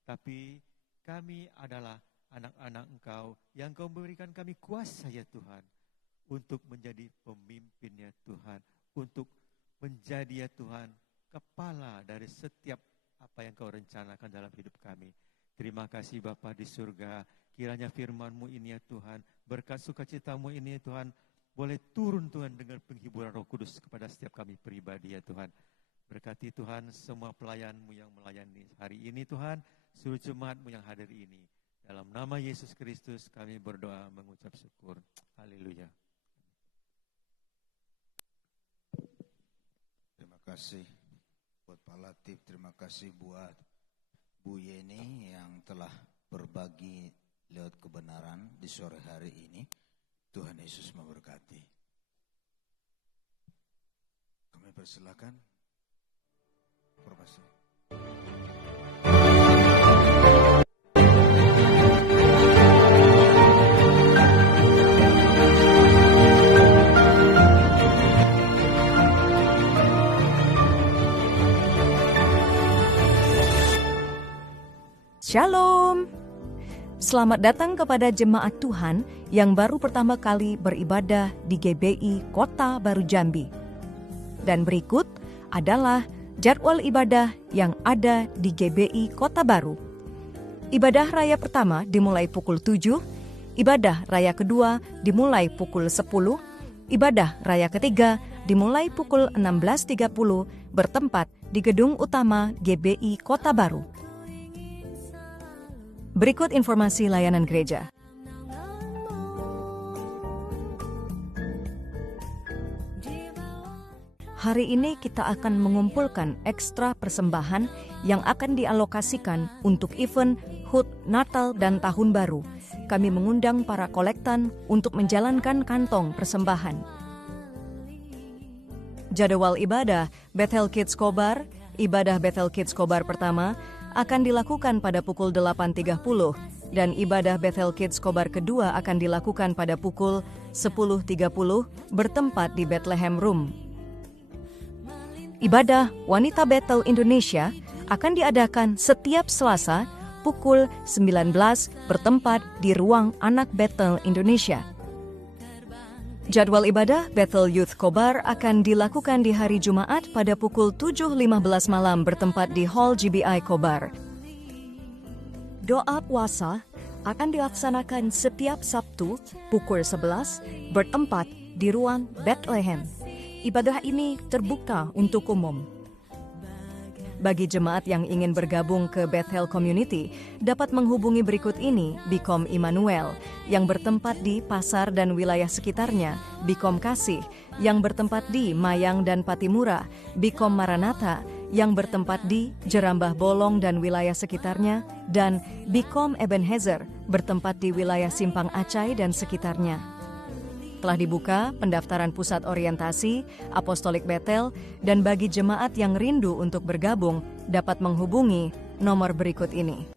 tapi kami adalah anak-anak Engkau yang Engkau berikan kami kuasa ya Tuhan, untuk menjadi pemimpin ya Tuhan, untuk menjadi ya Tuhan kepala dari setiap apa yang Kau rencanakan dalam hidup kami. Terima kasih Bapa di surga, kiranya firman-Mu ini ya Tuhan, berkat sukacita-Mu ini ya Tuhan, boleh turun Tuhan dengan penghiburan Roh Kudus kepada setiap kami pribadi ya Tuhan. Berkati Tuhan semua pelayan-Mu yang melayani hari ini Tuhan, seluruh jemaat-Mu yang hadir ini. Dalam nama Yesus Kristus kami berdoa mengucap syukur. Haleluya. Terima kasih buat Pak Latif, terima kasih buat Bu Yeni yang telah berbagi lewat kebenaran di sore hari ini. Tuhan Yesus memberkati. Kami persilakan Profesor. Shalom. Selamat datang kepada jemaat Tuhan yang baru pertama kali beribadah di GBI Kota Baru Jambi. Dan berikut adalah jadwal ibadah yang ada di GBI Kota Baru. Ibadah raya pertama dimulai pukul 7, ibadah raya kedua dimulai pukul 10, ibadah raya ketiga dimulai pukul 16.30 bertempat di gedung utama GBI Kota Baru. Berikut informasi layanan gereja. Hari ini kita akan mengumpulkan ekstra persembahan yang akan dialokasikan untuk event HUT Natal dan Tahun Baru. Kami mengundang para kolektan untuk menjalankan kantong persembahan. Jadwal ibadah Bethel Kids Kobar, ibadah Bethel Kids Kobar pertama akan dilakukan pada pukul 8.30 dan ibadah Bethel Kids Kobar kedua akan dilakukan pada pukul 10.30 bertempat di Bethlehem Room. Ibadah Wanita Bethel Indonesia akan diadakan setiap Selasa pukul 19 bertempat di ruang Anak Bethel Indonesia. Jadwal ibadah Bethel Youth Kobar akan dilakukan di hari Jumat pada pukul 7.15 malam bertempat di Hall GBI Kobar. Doa puasa akan dilaksanakan setiap Sabtu pukul 11 bertempat di ruang Bethlehem. Ibadah ini terbuka untuk umum. Bagi jemaat yang ingin bergabung ke Bethel Community, dapat menghubungi berikut ini Bikom Immanuel yang bertempat di pasar dan wilayah sekitarnya, Bikom Kasih yang bertempat di Mayang dan Patimura, Bikom Maranatha yang bertempat di Jerambah Bolong dan wilayah sekitarnya, dan Bikom Ebenezer bertempat di wilayah Simpang Acai dan sekitarnya. Telah dibuka pendaftaran pusat orientasi Apostolik Bethel dan bagi jemaat yang rindu untuk bergabung dapat menghubungi nomor berikut ini.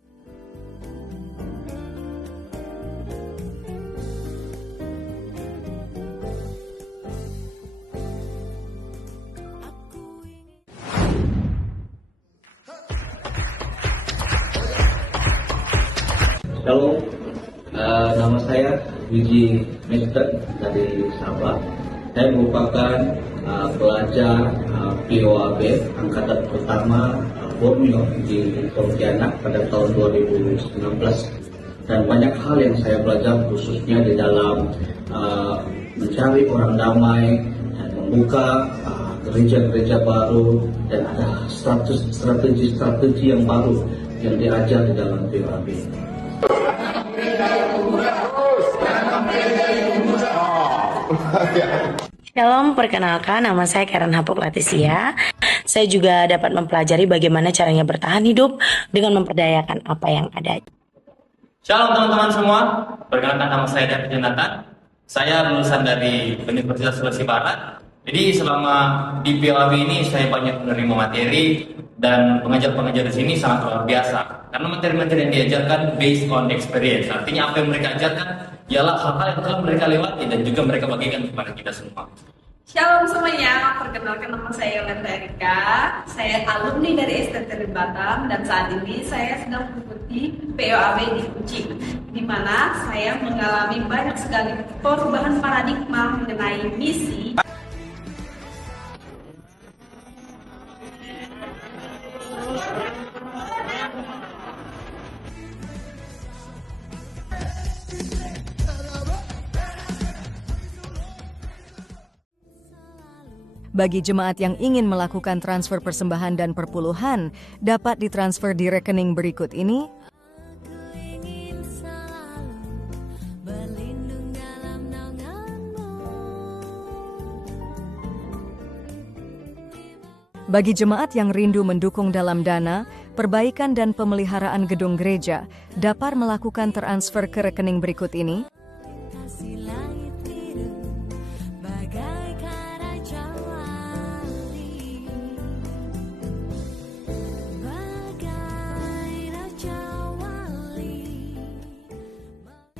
Halo, nama saya Wiji Mister dari Sabah. Saya merupakan pelajar POAB Angkatan Pertama Borneo di Pontianak pada tahun 2019. Dan banyak hal yang saya belajar khususnya di dalam mencari orang damai dan membuka gereja-gereja baru dan ada strategi-strategi yang baru yang diajar di dalam POAB. Shalom, perkenalkan nama saya Karen Hapuk Leticia. Saya juga dapat mempelajari bagaimana caranya bertahan hidup dengan memperdayakan apa yang ada. Shalom teman-teman semua, perkenalkan nama saya David Jonathan. Saya lulusan dari Universitas Sulawesi Barat. Jadi selama di POAB ini saya banyak menerima materi dan pengajar-pengajar di sini sangat luar biasa. Karena materi-materi yang diajarkan based on experience. Artinya apa yang mereka ajarkan ialah hal-hal yang telah mereka lewati dan juga mereka bagikan kepada kita semua. Shalom semuanya, perkenalkan nama saya Yolanda Erika. Saya alumni dari STT Batam dan saat ini saya sedang mengikuti POAB di Kucing, di mana saya mengalami banyak sekali perubahan paradigma mengenai misi. Bagi jemaat yang ingin melakukan transfer persembahan dan perpuluhan, dapat ditransfer di rekening berikut ini. Bagi jemaat yang rindu mendukung dalam dana, perbaikan dan pemeliharaan gedung gereja, dapat melakukan transfer ke rekening berikut ini.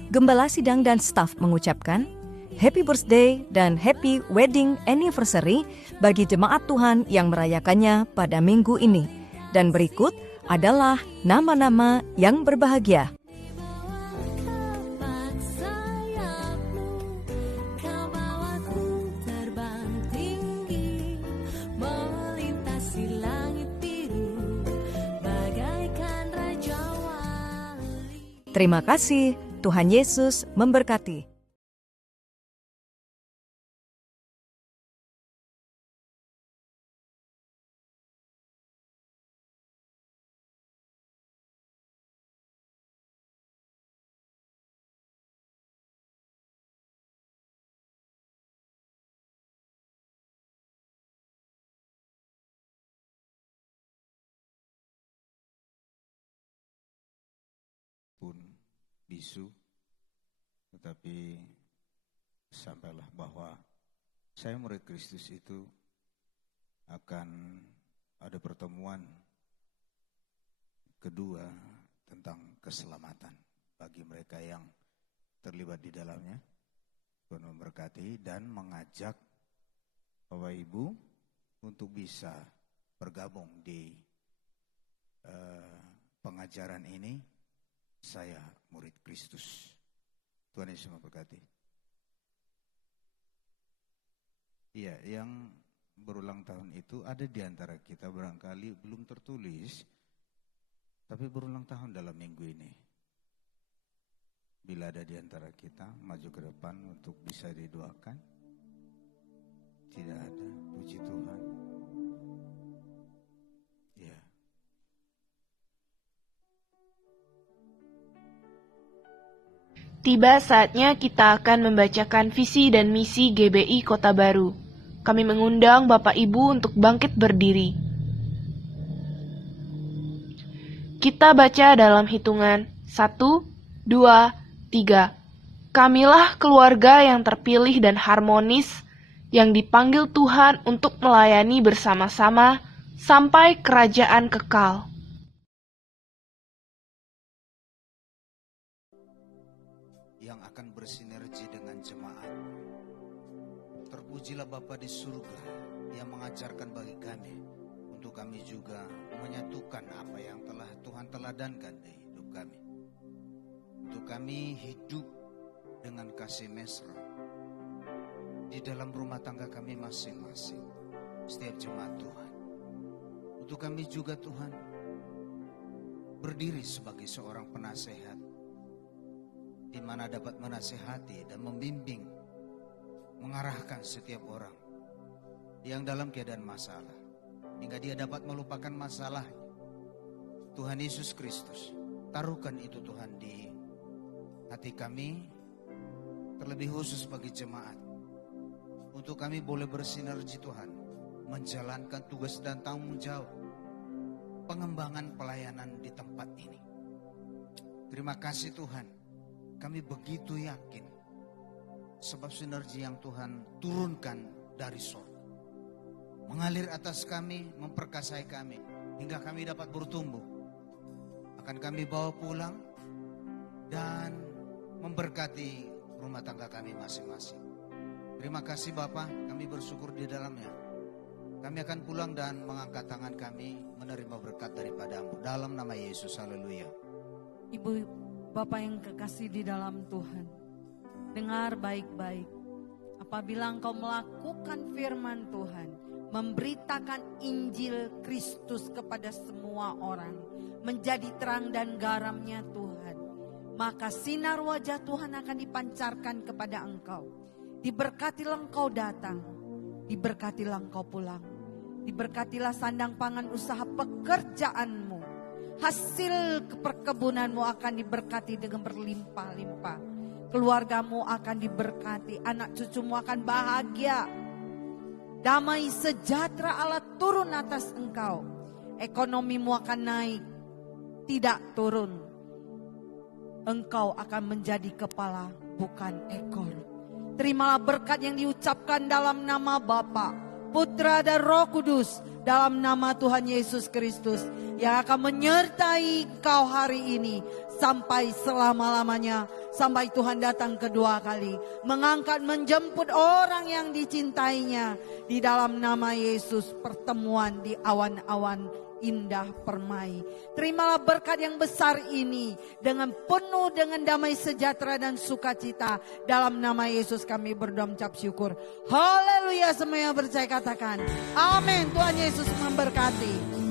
Gembala Sidang dan staf mengucapkan Happy Birthday dan Happy Wedding Anniversary bagi jemaat Tuhan yang merayakannya pada minggu ini. Dan berikut adalah nama-nama yang berbahagia. Terima kasih, Tuhan Yesus memberkati. Pun bisu, tetapi sampailah bahwa saya murid Kristus itu akan ada pertemuan kedua tentang keselamatan bagi mereka yang terlibat di dalamnya. Tuhan memberkati dan mengajak Bapak Ibu untuk bisa bergabung di pengajaran ini. Saya murid Kristus. Tuhan Yesus memberkati. Iya, yang berulang tahun itu ada di antara kita barangkali belum tertulis, tapi berulang tahun dalam minggu ini. Bila ada di antara kita, maju ke depan untuk bisa didoakan. Tidak ada, puji Tuhan. Ya. Tiba saatnya kita akan membacakan visi dan misi GBI Kota Baru. Kami mengundang Bapak Ibu untuk bangkit berdiri. Kita baca dalam hitungan 1, 2, 3. Kamilah keluarga yang terpilih dan harmonis, yang dipanggil Tuhan untuk melayani bersama-sama sampai kerajaan kekal. Bersinergi dengan jemaat. Terpujilah Bapa di surga yang mengajarkan bagi kami untuk kami juga menyatukan apa yang telah Tuhan teladankan di hidup kami. Untuk kami hidup dengan kasih mesra di dalam rumah tangga kami masing-masing, setiap jemaat Tuhan. Untuk kami juga Tuhan berdiri sebagai seorang penasehat, di mana dapat menasihati dan membimbing, mengarahkan setiap orang yang dalam keadaan masalah, hingga dia dapat melupakan masalah. Tuhan Yesus Kristus, taruhkan itu Tuhan di hati kami, terlebih khusus bagi jemaat, untuk kami boleh bersinergi Tuhan, menjalankan tugas dan tanggung jawab pengembangan pelayanan di tempat ini. Terima kasih Tuhan. Kami begitu yakin sebab sinergi yang Tuhan turunkan dari surga mengalir atas kami, memperkasai kami hingga kami dapat bertumbuh. Akan kami bawa pulang dan memberkati rumah tangga kami masing-masing. Terima kasih Bapa, kami bersyukur di dalamnya. Kami akan pulang dan mengangkat tangan kami menerima berkat daripada-Mu dalam nama Yesus. Haleluya. Ibu Bapak yang kekasih di dalam Tuhan, dengar baik-baik. Apabila engkau melakukan firman Tuhan, memberitakan Injil Kristus kepada semua orang, menjadi terang dan garamnya Tuhan, maka sinar wajah Tuhan akan dipancarkan kepada engkau. Diberkatilah engkau datang, diberkatilah engkau pulang, diberkatilah sandang pangan usaha pekerjaanmu. Hasil perkebunanmu akan diberkati dengan berlimpah-limpah. Keluargamu akan diberkati, anak cucumu akan bahagia. Damai sejahtera Allah turun atas engkau. Ekonomimu akan naik, tidak turun. Engkau akan menjadi kepala, bukan ekor. Terimalah berkat yang diucapkan dalam nama Bapa, Putra dan Roh Kudus, dalam nama Tuhan Yesus Kristus, yang akan menyertai kau hari ini sampai selama-lamanya, sampai Tuhan datang kedua kali, mengangkat menjemput orang yang dicintainya. Di dalam nama Yesus, pertemuan di awan-awan indah permai. Terimalah berkat yang besar ini dengan penuh dengan damai sejahtera dan sukacita. Dalam nama Yesus kami berdoa mengucap syukur. Haleluya, semua yang percaya katakan amin. Tuhan Yesus memberkati.